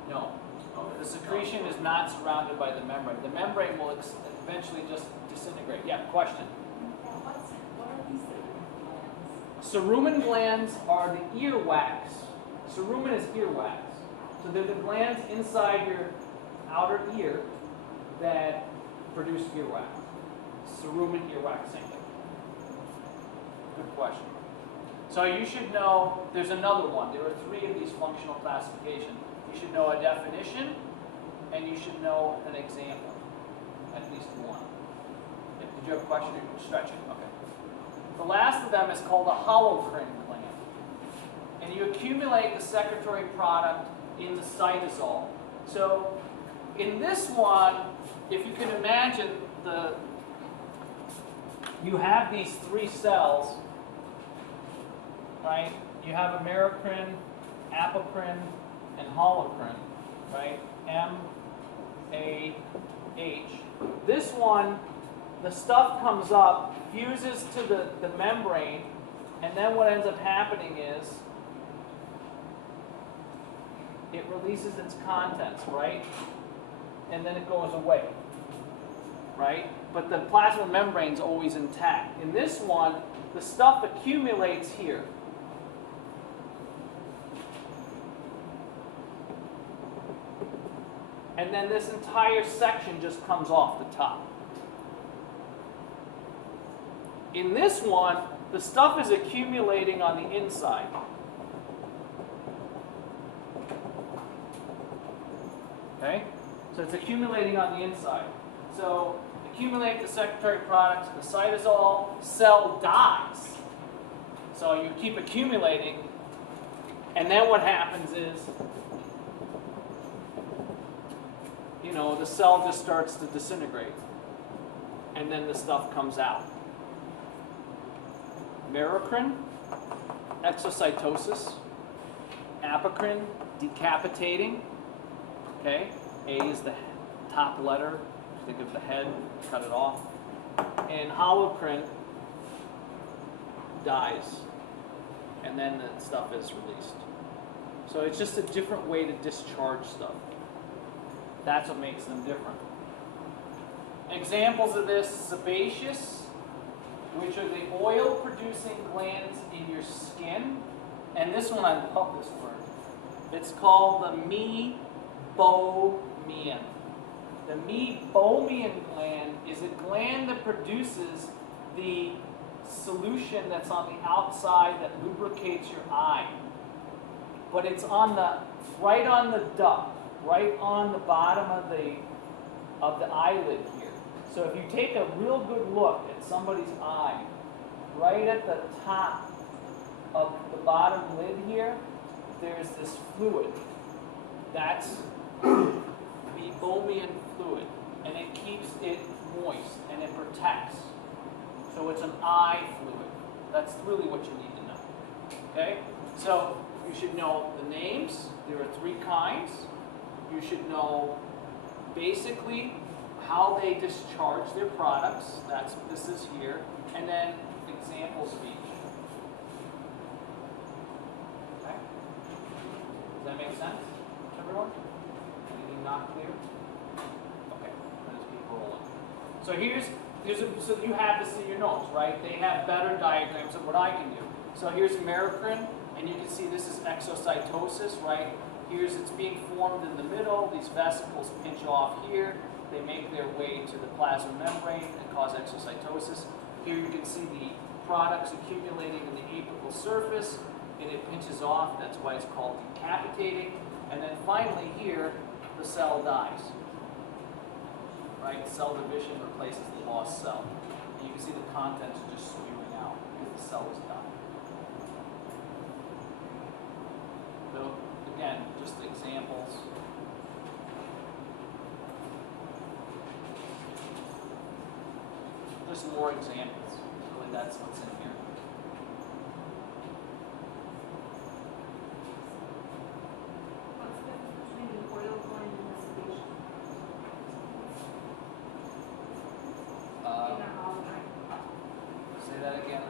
No. Okay. The secretion is not surrounded by the membrane. The membrane will eventually just disintegrate. Yeah, question. What are these glands? Cerumen glands are the earwax. Cerumen is earwax. So they're the glands inside your outer ear that produce earwax. Cerumen, earwax, same thing. Good question. So you should know, there's another one. There are 3 of these functional classifications. You should know a definition, and you should know an example. At least one. Did you have a question? Or stretch it? Okay. The last of them is called a holocrine gland. And you accumulate the secretory product in the cytosol. So in this one, if you can imagine, you have these 3 cells, right? You have amacrine, apocrine, and holocrine, right? M-A-H. This one, the stuff comes up, fuses to the membrane, and then what ends up happening is it releases its contents, right? And then it goes away, right? But the plasma membrane's always intact. In this one, the stuff accumulates here. And then this entire section just comes off the top. In this one, the stuff is accumulating on the inside. Okay? So it's accumulating on the inside. So accumulate the secretory products in the cytosol, cell dies. So you keep accumulating, and then what happens is, the cell just starts to disintegrate, and then the stuff comes out. Merocrine, exocytosis. Apocrine, decapitating. Okay, A is the top letter. Think of the head, cut it off. And holocrine dies, and then the stuff is released. So it's just a different way to discharge stuff. That's what makes them different. Examples of this: sebaceous, which are the oil-producing glands in your skin. And this one, I love this word. It's called the meibomian. The meibomian gland is a gland that produces the solution that's on the outside that lubricates your eye. But it's right on the duct, right on the bottom of the eyelid here. So if you take a real good look at somebody's eye, right at the top of the bottom lid here, there's this fluid. That's meibomian fluid, and it keeps it moist and it protects. So it's an eye fluid. That's really what you need to know. Okay? So you should know the names. There are 3 kinds. You should know basically how they discharge their products. That's what this is here. And then examples of each. Okay? Does that make sense, everyone? Anything not clear? Okay, let's keep rolling. So so you have this in your notes, right? They have better diagrams of what I can do. So here's American, and you can see this is exocytosis, right? Here's it's being formed in the middle. These vesicles pinch off here. They make their way to the plasma membrane and cause exocytosis. Here you can see the products accumulating in the apical surface, and it pinches off. That's why it's called decapitating. And then finally here, the cell dies. Right? Cell division replaces the lost cell. And you can see the contents just spewing out because the cell is done. So again, just examples. Just more examples. Really, that's what's in here. What's the difference between the oil blend and the sedation? In a hollow line. Say that again.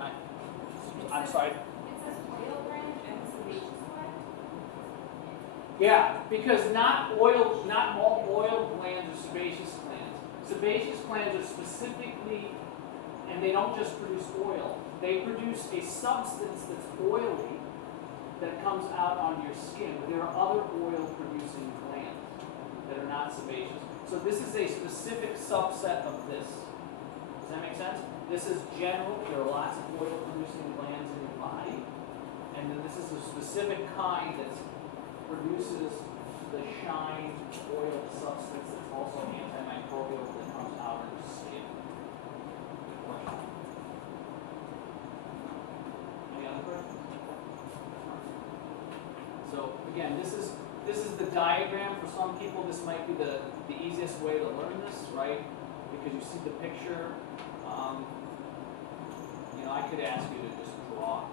I'm sorry. It says oil blend and sebaceous blend. Yeah, because not all oil glands are sebaceous glands. Sebaceous glands are specifically, and they don't just produce oil. They produce a substance that's oily that comes out on your skin. But there are other oil-producing glands that are not sebaceous. So this is a specific subset of this. Does that make sense? This is general. There are lots of oil-producing glands in your body. And then this is a specific kind that produces the shine oil substance that's also antimicrobial that comes out of your skin. Any other questions? So again, this is the diagram. For some people, this might be the easiest way to learn this, right? Because you see the picture. I could ask you to just draw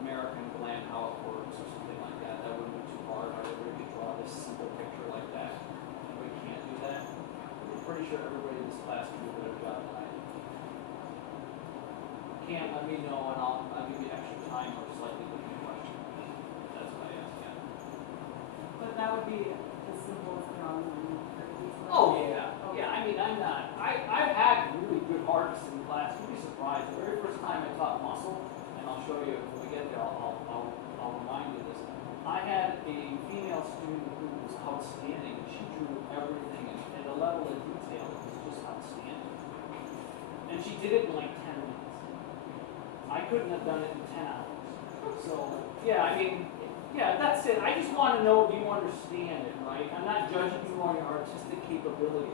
American gland, how it works, or something like that. That wouldn't be too hard. Everybody could draw this simple picture like that. Everybody can't do that. I'm pretty sure everybody in this class can do a better job than I do. Can't, let me know, and I'll give you extra time or slightly different question. That's what I asked you. But that would be as simple as drawing on the Oh yeah, yeah. I mean, I've had really good artists in class. You'd be surprised. The very first time I taught muscle, and I'll show you when we get there. I'll remind you of this. I had a female student who was outstanding. She drew everything at a level of detail that was just outstanding. And she did it in like 10 minutes. I couldn't have done it in 10 hours. So yeah, I mean. Yeah, that's it. I just want to know if you understand it, right? I'm not judging you on your artistic capability.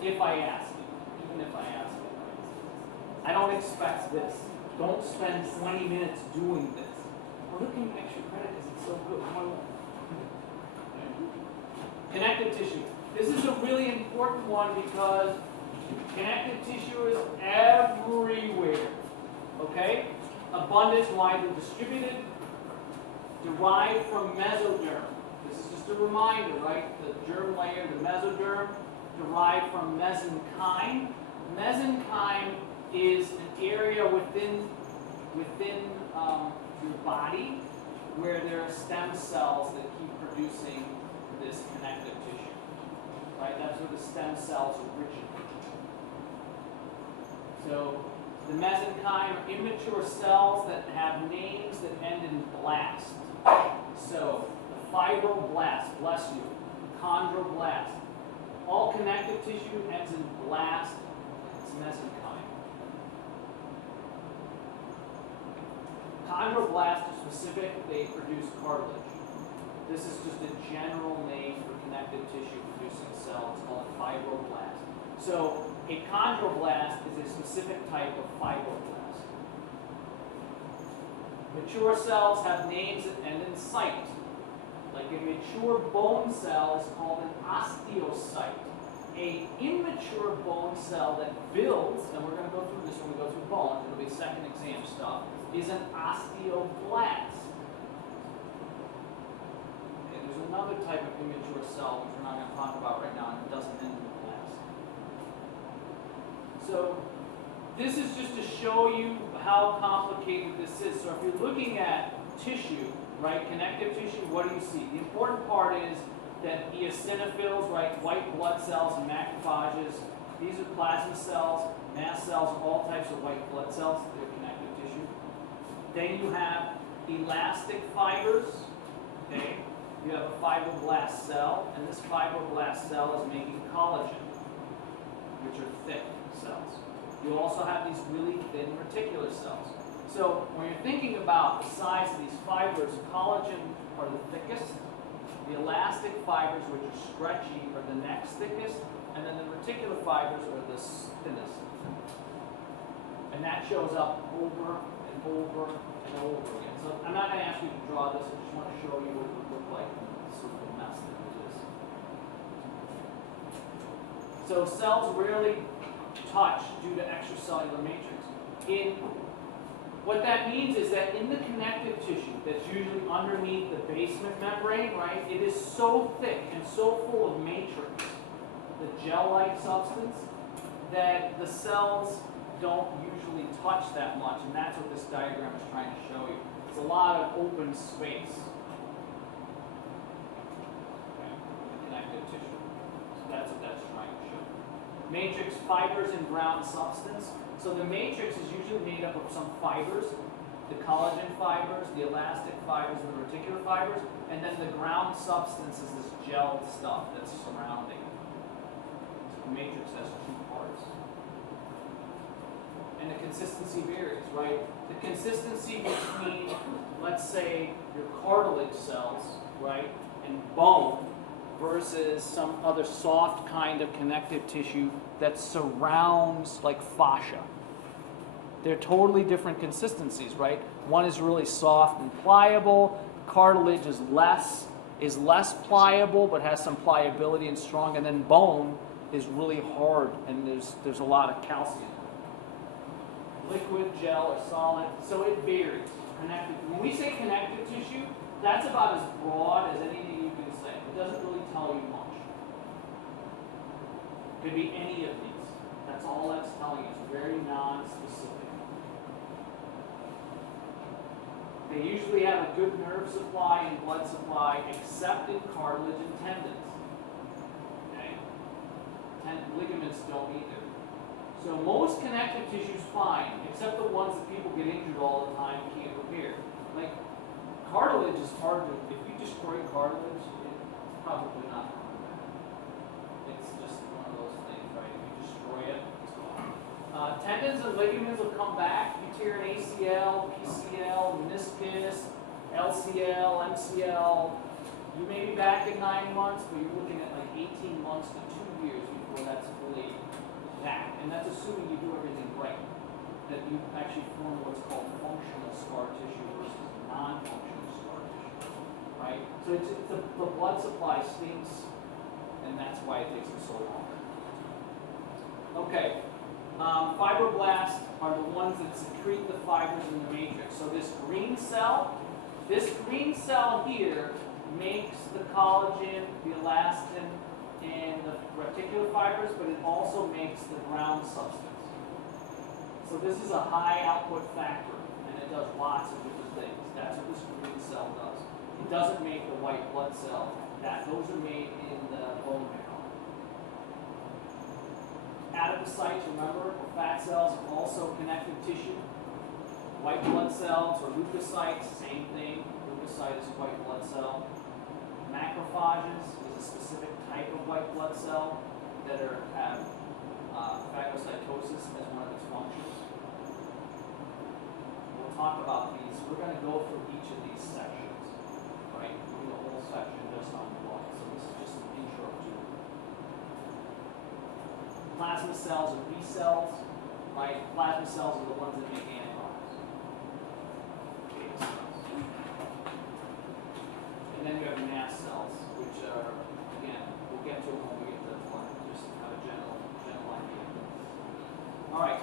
If I ask you, even if I ask you. I don't expect this. Don't spend 20 minutes doing this. We're looking at extra credit because it's so good. Connective tissue. This is a really important one because connective tissue is everywhere. Okay? Abundant, widely distributed. Derived from mesoderm. This is just a reminder, right? The germ layer, the mesoderm, derived from mesenchyme. Mesenchyme is an area within your body where there are stem cells that keep producing this connective tissue. Right? That's where the stem cells originate. So the mesenchyme are immature cells that have names that end in blast. So, the fibroblast, bless you, chondroblast. All connective tissue ends in blast. It's mesenchyme. Chondroblast are specific, they produce cartilage. This is just a general name for connective tissue producing cells. It's called a fibroblast. So, a chondroblast is a specific type of fibroblast. Mature cells have names that end in cyte. Like a mature bone cell is called an osteocyte. A immature bone cell that builds, and we're going to go through this when we go through bones, it'll be second exam stuff, is an osteoblast. Okay, there's another type of immature cell, which we're not going to talk about right now, and it doesn't end in the class. So this is just to show you how complicated this is. So if you're looking at tissue, right, connective tissue, what do you see? The important part is that eosinophils, right, white blood cells and macrophages, these are plasma cells, mast cells, all types of white blood cells, they're connective tissue. Then you have elastic fibers, okay? You have a fibroblast cell, and this fibroblast cell is making collagen, which are thick cells. You also have these really thin reticular cells. So when you're thinking about the size of these fibers, collagen are the thickest, the elastic fibers, which are stretchy, are the next thickest, and then the reticular fibers are the thinnest. And that shows up over and over and over again. So I'm not going to ask you to draw this, I just want to show you what it would look like in sort of a mess that it is. So cells rarely touch due to extracellular matrix. What that means is that in the connective tissue that's usually underneath the basement membrane, right, it is so thick and so full of matrix, the gel-like substance, that the cells don't usually touch that much, and that's what this diagram is trying to show you. It's a lot of open space. Okay, connective tissue. So that's what that's trying to show. Matrix, fibers, and ground substance. So the matrix is usually made up of some fibers, the collagen fibers, the elastic fibers, and the reticular fibers, and then the ground substance is this gel stuff that's surrounding it. So the matrix has two parts. And the consistency varies, right? The consistency between, let's say, your cartilage cells, right, and bone versus some other soft kind of connective tissue that surrounds, like fascia. They're totally different consistencies, right? One is really soft and pliable. Cartilage is less pliable, but has some pliability and strong. And then bone is really hard, and there's a lot of calcium. Liquid, gel, or solid. So it varies. Connective. When we say connective tissue, that's about as broad as anything you can say. It doesn't really tell you much. It could be any of these. That's all that's telling you. It's very non-specific. They usually have a good nerve supply and blood supply, except in cartilage and tendons. Okay? Ligaments don't either. So most connective tissue is fine, except the ones that people get injured all the time and can't repair. Like cartilage is hard to, if you destroy cartilage, it's probably not coming back. It's just one of those things, right? If you destroy it, it's gone. Tendons and ligaments will come back. If you tear an ACL, PCL, meniscus, LCL, MCL, you may be back in 9 months, but you're looking at like 18 months to 2 years before that's fully back. And that's assuming you do everything right. That you actually form what's called functional scar tissue versus non-functional scar tissue. Right? So the blood supply stinks, and that's why it takes them so long. Okay. Fibroblasts are the ones that secrete the fibers in the matrix. So this green cell here makes the collagen, the elastin, and the reticular fibers, but it also makes the ground substance. So this is a high output factor, and it does lots of different things. That's what this green cell does. It doesn't make the white blood cell. Those are made in the bone marrow. Adipocytes, remember, or fat cells are also connective tissue. White blood cells or leukocytes, same thing. Leukocyte is a white blood cell. Macrophages is a specific type of white blood cell that have phagocytosis as one of its functions. We'll talk about these. We're going to go through each of these sections, right? We'll do a whole section just on blood. So this is just an intro to it. Plasma cells are B cells, right? Plasma cells are the ones that make antibodies. Beta cells. And then you have mast cells, which are, again, we'll get to them when we get to one, just have a general idea. All right.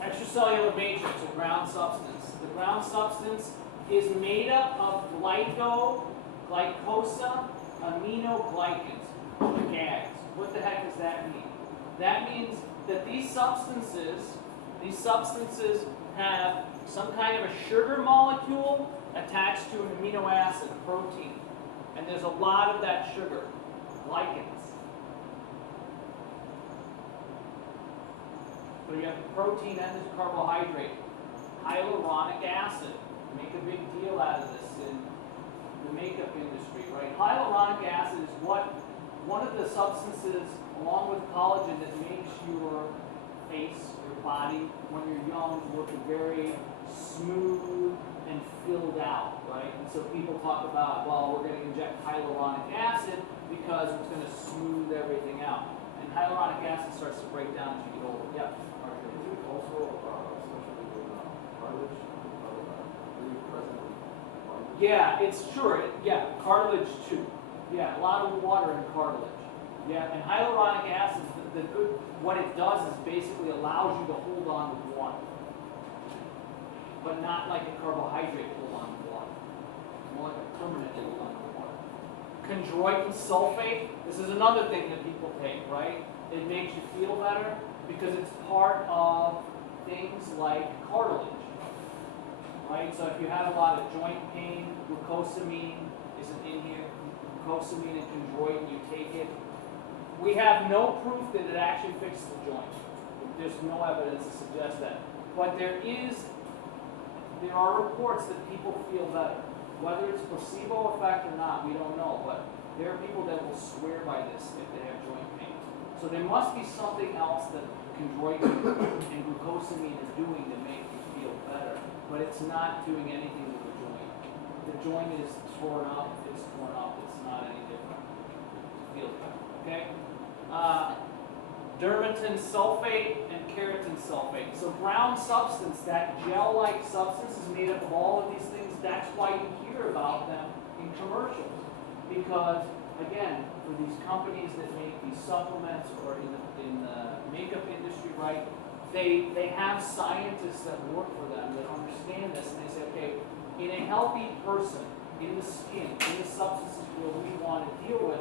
Extracellular matrix, or ground substance. The ground substance is made up of glycoproteins glycosaminoglycans, GAGs. What the heck does that mean? That means that these substances have some kind of a sugar molecule attached to an amino acid, protein. And there's a lot of that sugar, glycans. So you have the protein and this carbohydrate. Hyaluronic acid. Make a big deal out of this in the makeup industry, right? Hyaluronic acid is one of the substances, along with collagen, that makes your face, your body, when you're young, look very smooth and filled out, right? And so people talk about, well, we're going to inject hyaluronic acid because it's going to smooth everything out. And hyaluronic acid starts to break down as you get older. Yeah. Is it also, especially with cartilage, really present with cartilage? Yeah, it's sure. Yeah, cartilage too. Yeah, a lot of water in cartilage. Yeah, and hyaluronic acid, the good, what it does is basically allows you to hold on to water, but not like a carbohydrate hold on to water. More like a permanent hold on to water. Chondroitin sulfate. This is another thing that people take, right? It makes you feel better because it's part of things like cartilage, right? So if you have a lot of joint pain, glucosamine isn't in here. Glucosamine and chondroitin, you take it. We have no proof that it actually fixes the joint. There's no evidence to suggest that. But there are reports that people feel better. Whether it's placebo effect or not, we don't know. But there are people that will swear by this if they have joint pain. So there must be something else that chondroitin and glucosamine is doing to make you feel better. But it's not doing anything with the joint. The joint is torn up. If it's torn up, it's not any different. It feels better. Okay? Dermatan sulfate and keratin sulfate. So brown substance, that gel-like substance is made up of all of these things. That's why you hear about them in commercials. Because, again, for these companies that make these supplements or in the makeup industry, right, they have scientists that work for them that understand this, and they say, okay, in a healthy person, in the skin, in the substances where we want to deal with,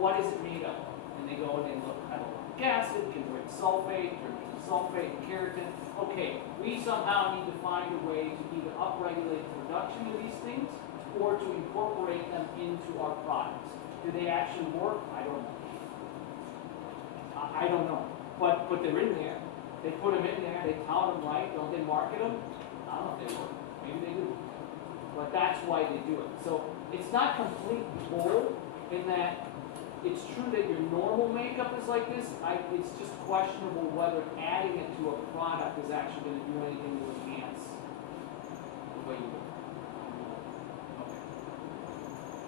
what is it made of? And they go and they look at hyaluronic acid, chondroitin sulfate, dermatan sulfate, and keratin. Okay, we somehow need to find a way to either upregulate the production of these things or to incorporate them into our products. Do they actually work? I don't know. I don't know. But they're in there. They put them in there. They count them right. Don't they market them? I don't know if they work. Maybe they do. But that's why they do it. So it's not complete bull in that it's true that your normal makeup is like this. It's just questionable whether adding it to a product is actually going to do anything to enhance the way you look. Okay.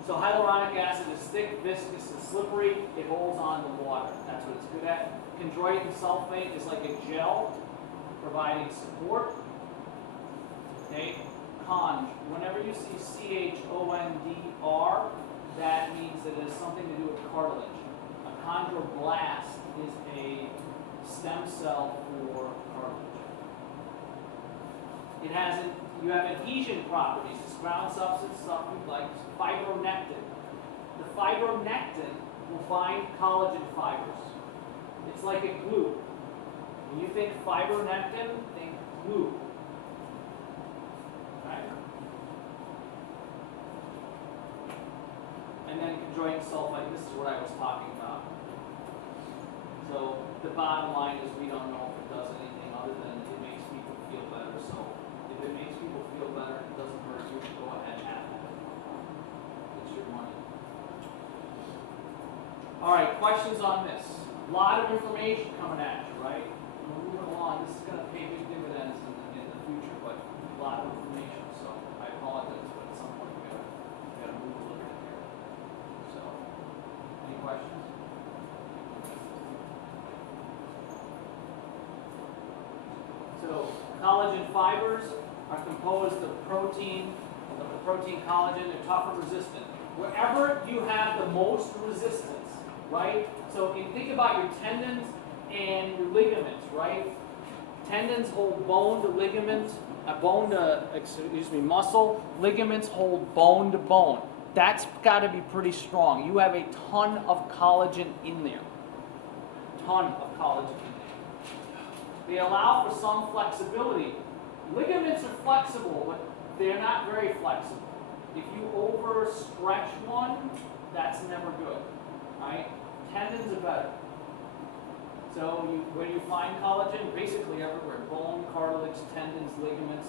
So hyaluronic acid is thick, viscous, and slippery. It holds on to water. That's what it's good at. Chondroitin sulfate is like a gel, providing support. Okay. Chondr. Whenever you see CHONDR, that means that it has something to do with cartilage. A chondroblast is a stem cell for cartilage. It has you have adhesion properties. This brown substance, something like fibronectin. The fibronectin will bind collagen fibers. It's like a glue. When you think fibronectin, think glue. Right? And then chondroitin sulfate, this is what I was talking about. So the bottom line is we don't know if it does anything other than it makes people feel better. So if it makes people feel better, it doesn't hurt you, go ahead and have it. It's your money. All right, questions on this? A lot of information coming at you, right? We're moving along. This is going to pay big dividends in the future, but a lot of information. So I apologize, but at some point we gotta move a little bit here. So, any questions? So collagen fibers are composed of protein, collagen. They're tough and resistant. Wherever you have the most resistance, right? So if you think about your tendons and your ligaments, right? Tendons hold bone to ligament, muscle. Ligaments hold bone to bone. that's got to be pretty strong. You have a ton of collagen in there. Ton of collagen in there. They allow for some flexibility. Ligaments are flexible, but they're not very flexible. If you overstretch one, that's never good, right? Tendons are better. So where you find collagen, basically everywhere, bone, cartilage, tendons, ligaments.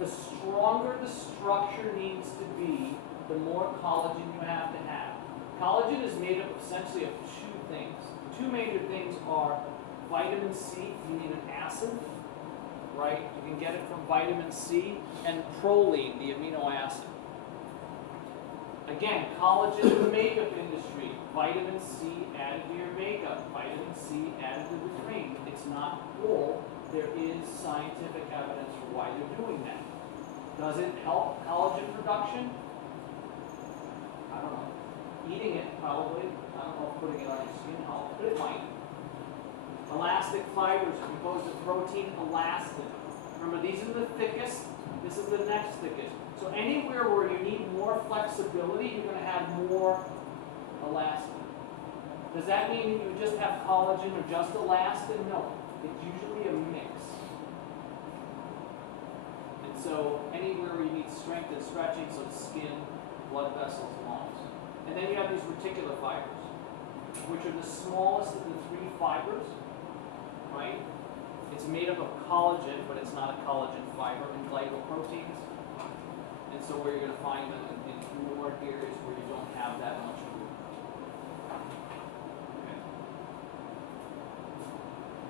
The stronger the structure needs to be, the more collagen you have to have. Collagen is made up essentially of two things. The two major things are vitamin C, you need an acid, right? You can get it from vitamin C, and proline, the amino acid. Again, collagen in the makeup industry, vitamin C added to your makeup, vitamin C added to the cream. It's not bull. There is scientific evidence for why they're doing that. Does it help collagen production? I don't know. Eating it, probably. I don't know if putting it on your skin helps, but it might. Elastic fibers composed of protein elastin. Remember, these are the thickest. This is the next thickest. So anywhere where you need more flexibility, you're going to have more elastin. Does that mean you just have collagen or just elastin? No. It's usually a mix. And so anywhere where you need strength and stretching, so skin, blood vessels, lungs. And then you have these reticular fibers, which are the smallest of the three fibers, right? It's made up of collagen, but it's not a collagen fiber, and glycoproteins. And so where you're going to find them in more areas where you don't have that much food. Okay.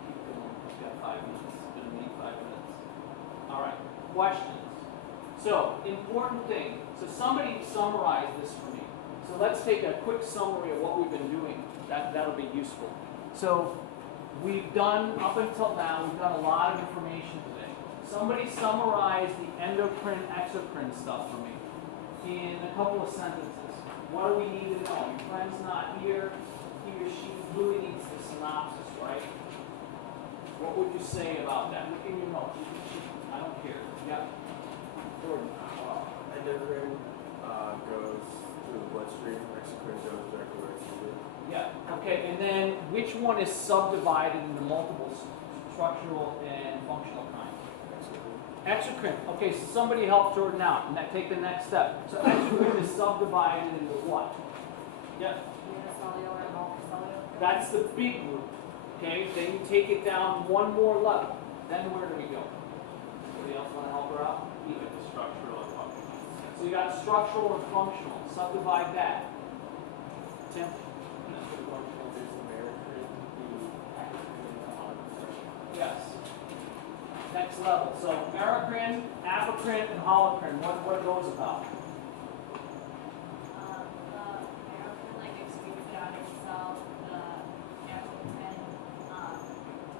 Keep going. We've got 5 minutes. It's going to be 5 minutes. All right. Questions. So, important thing. So somebody summarize this for me. So let's take a quick summary of what we've been doing. That'll be useful. So we've done, up until now, we've done a lot of information today. Somebody summarize the endocrine, exocrine stuff for me in a couple of sentences. What do we need to know? Your friend's not here. He or she really needs the synopsis, right? What would you say about that? Look in your notes. I don't care. Yeah. Jordan, endocrine goes through the bloodstream, exocrine goes directly where it's needed. Yeah. Okay. And then which one is subdivided into multiple structural and functional kinds? Exocrine. Okay, so somebody help Jordan out and take the next step. So exocrine is subdivided into what? Yeah. Unicellular and multicellular. That's the big group. Okay, then you take it down one more level. Then where do we go? Anybody else want to help her out? Like the structural and functional. So you got structural and functional. Subdivide that. Tim? Yes. Next level. So merocrine, apocrine, and holocrine. What are those about? The American like excretes it out of itself, the African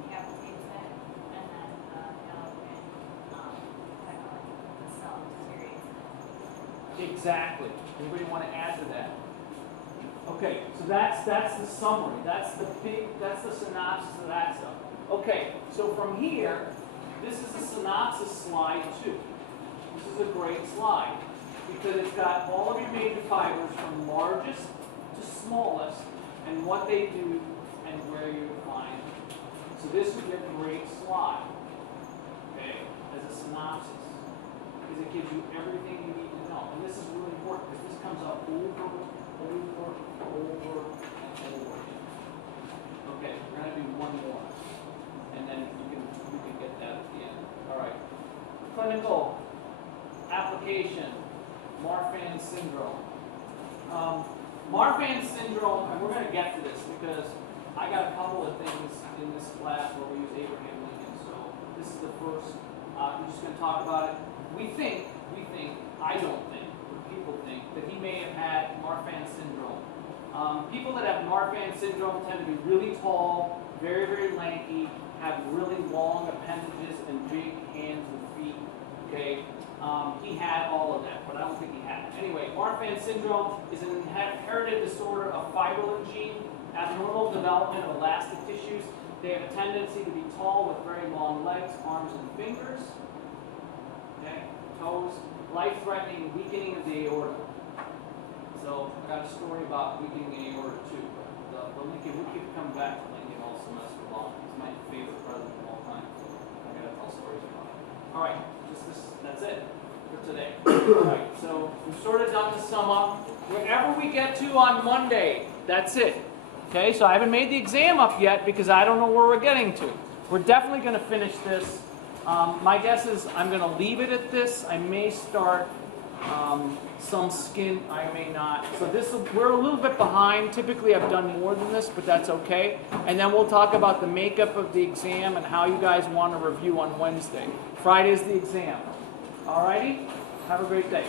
decapitates it, and then the American kind of like the cell deteriorates it. Exactly. Anybody want to add to that? Okay, so that's the summary. That's the synopsis of that stuff. Okay, so from here, this is a synopsis slide too. This is a great slide because it's got all of your major fibers from largest to smallest and what they do and where you find them. So this would be a great slide, okay, as a synopsis because it gives you everything you need to know. And this is really important because this comes up over and over. Okay, we're going to do one more. And then you can get that at the end. All right. Clinical application, Marfan syndrome. Marfan syndrome, and we're going to get to this because I got a couple of things in this class where we use Abraham Lincoln. So this is the first. We're just going to talk about it. We think, I don't think, but people think that he may have had Marfan syndrome. People that have Marfan syndrome tend to be really tall, very, very lanky, have really long appendages and big hands and feet. Okay, he had all of that, but I don't think he had it. Anyway, Marfan syndrome is an inherited disorder of fibrillin gene, abnormal development of elastic tissues. They have a tendency to be tall with very long legs, arms, and fingers. Okay, toes. Life-threatening weakening of the aorta. So I got a story about leaking the aorta too. The Lincoln, we keep coming back to Lincoln all semester long. He's my favorite president of all time. I gotta tell stories about it. All right, that's it for today. All right, so we've sort of done the sum up. Wherever we get to on Monday, that's it. Okay, so I haven't made the exam up yet because I don't know where we're getting to. We're definitely going to finish this. My guess is I'm going to leave it at this. I may start some skin, I may not. So we're a little bit behind. Typically I've done more than this, but that's okay. And then we'll talk about the makeup of the exam and how you guys want to review on Wednesday. Friday's the exam. Alrighty? Have a great day.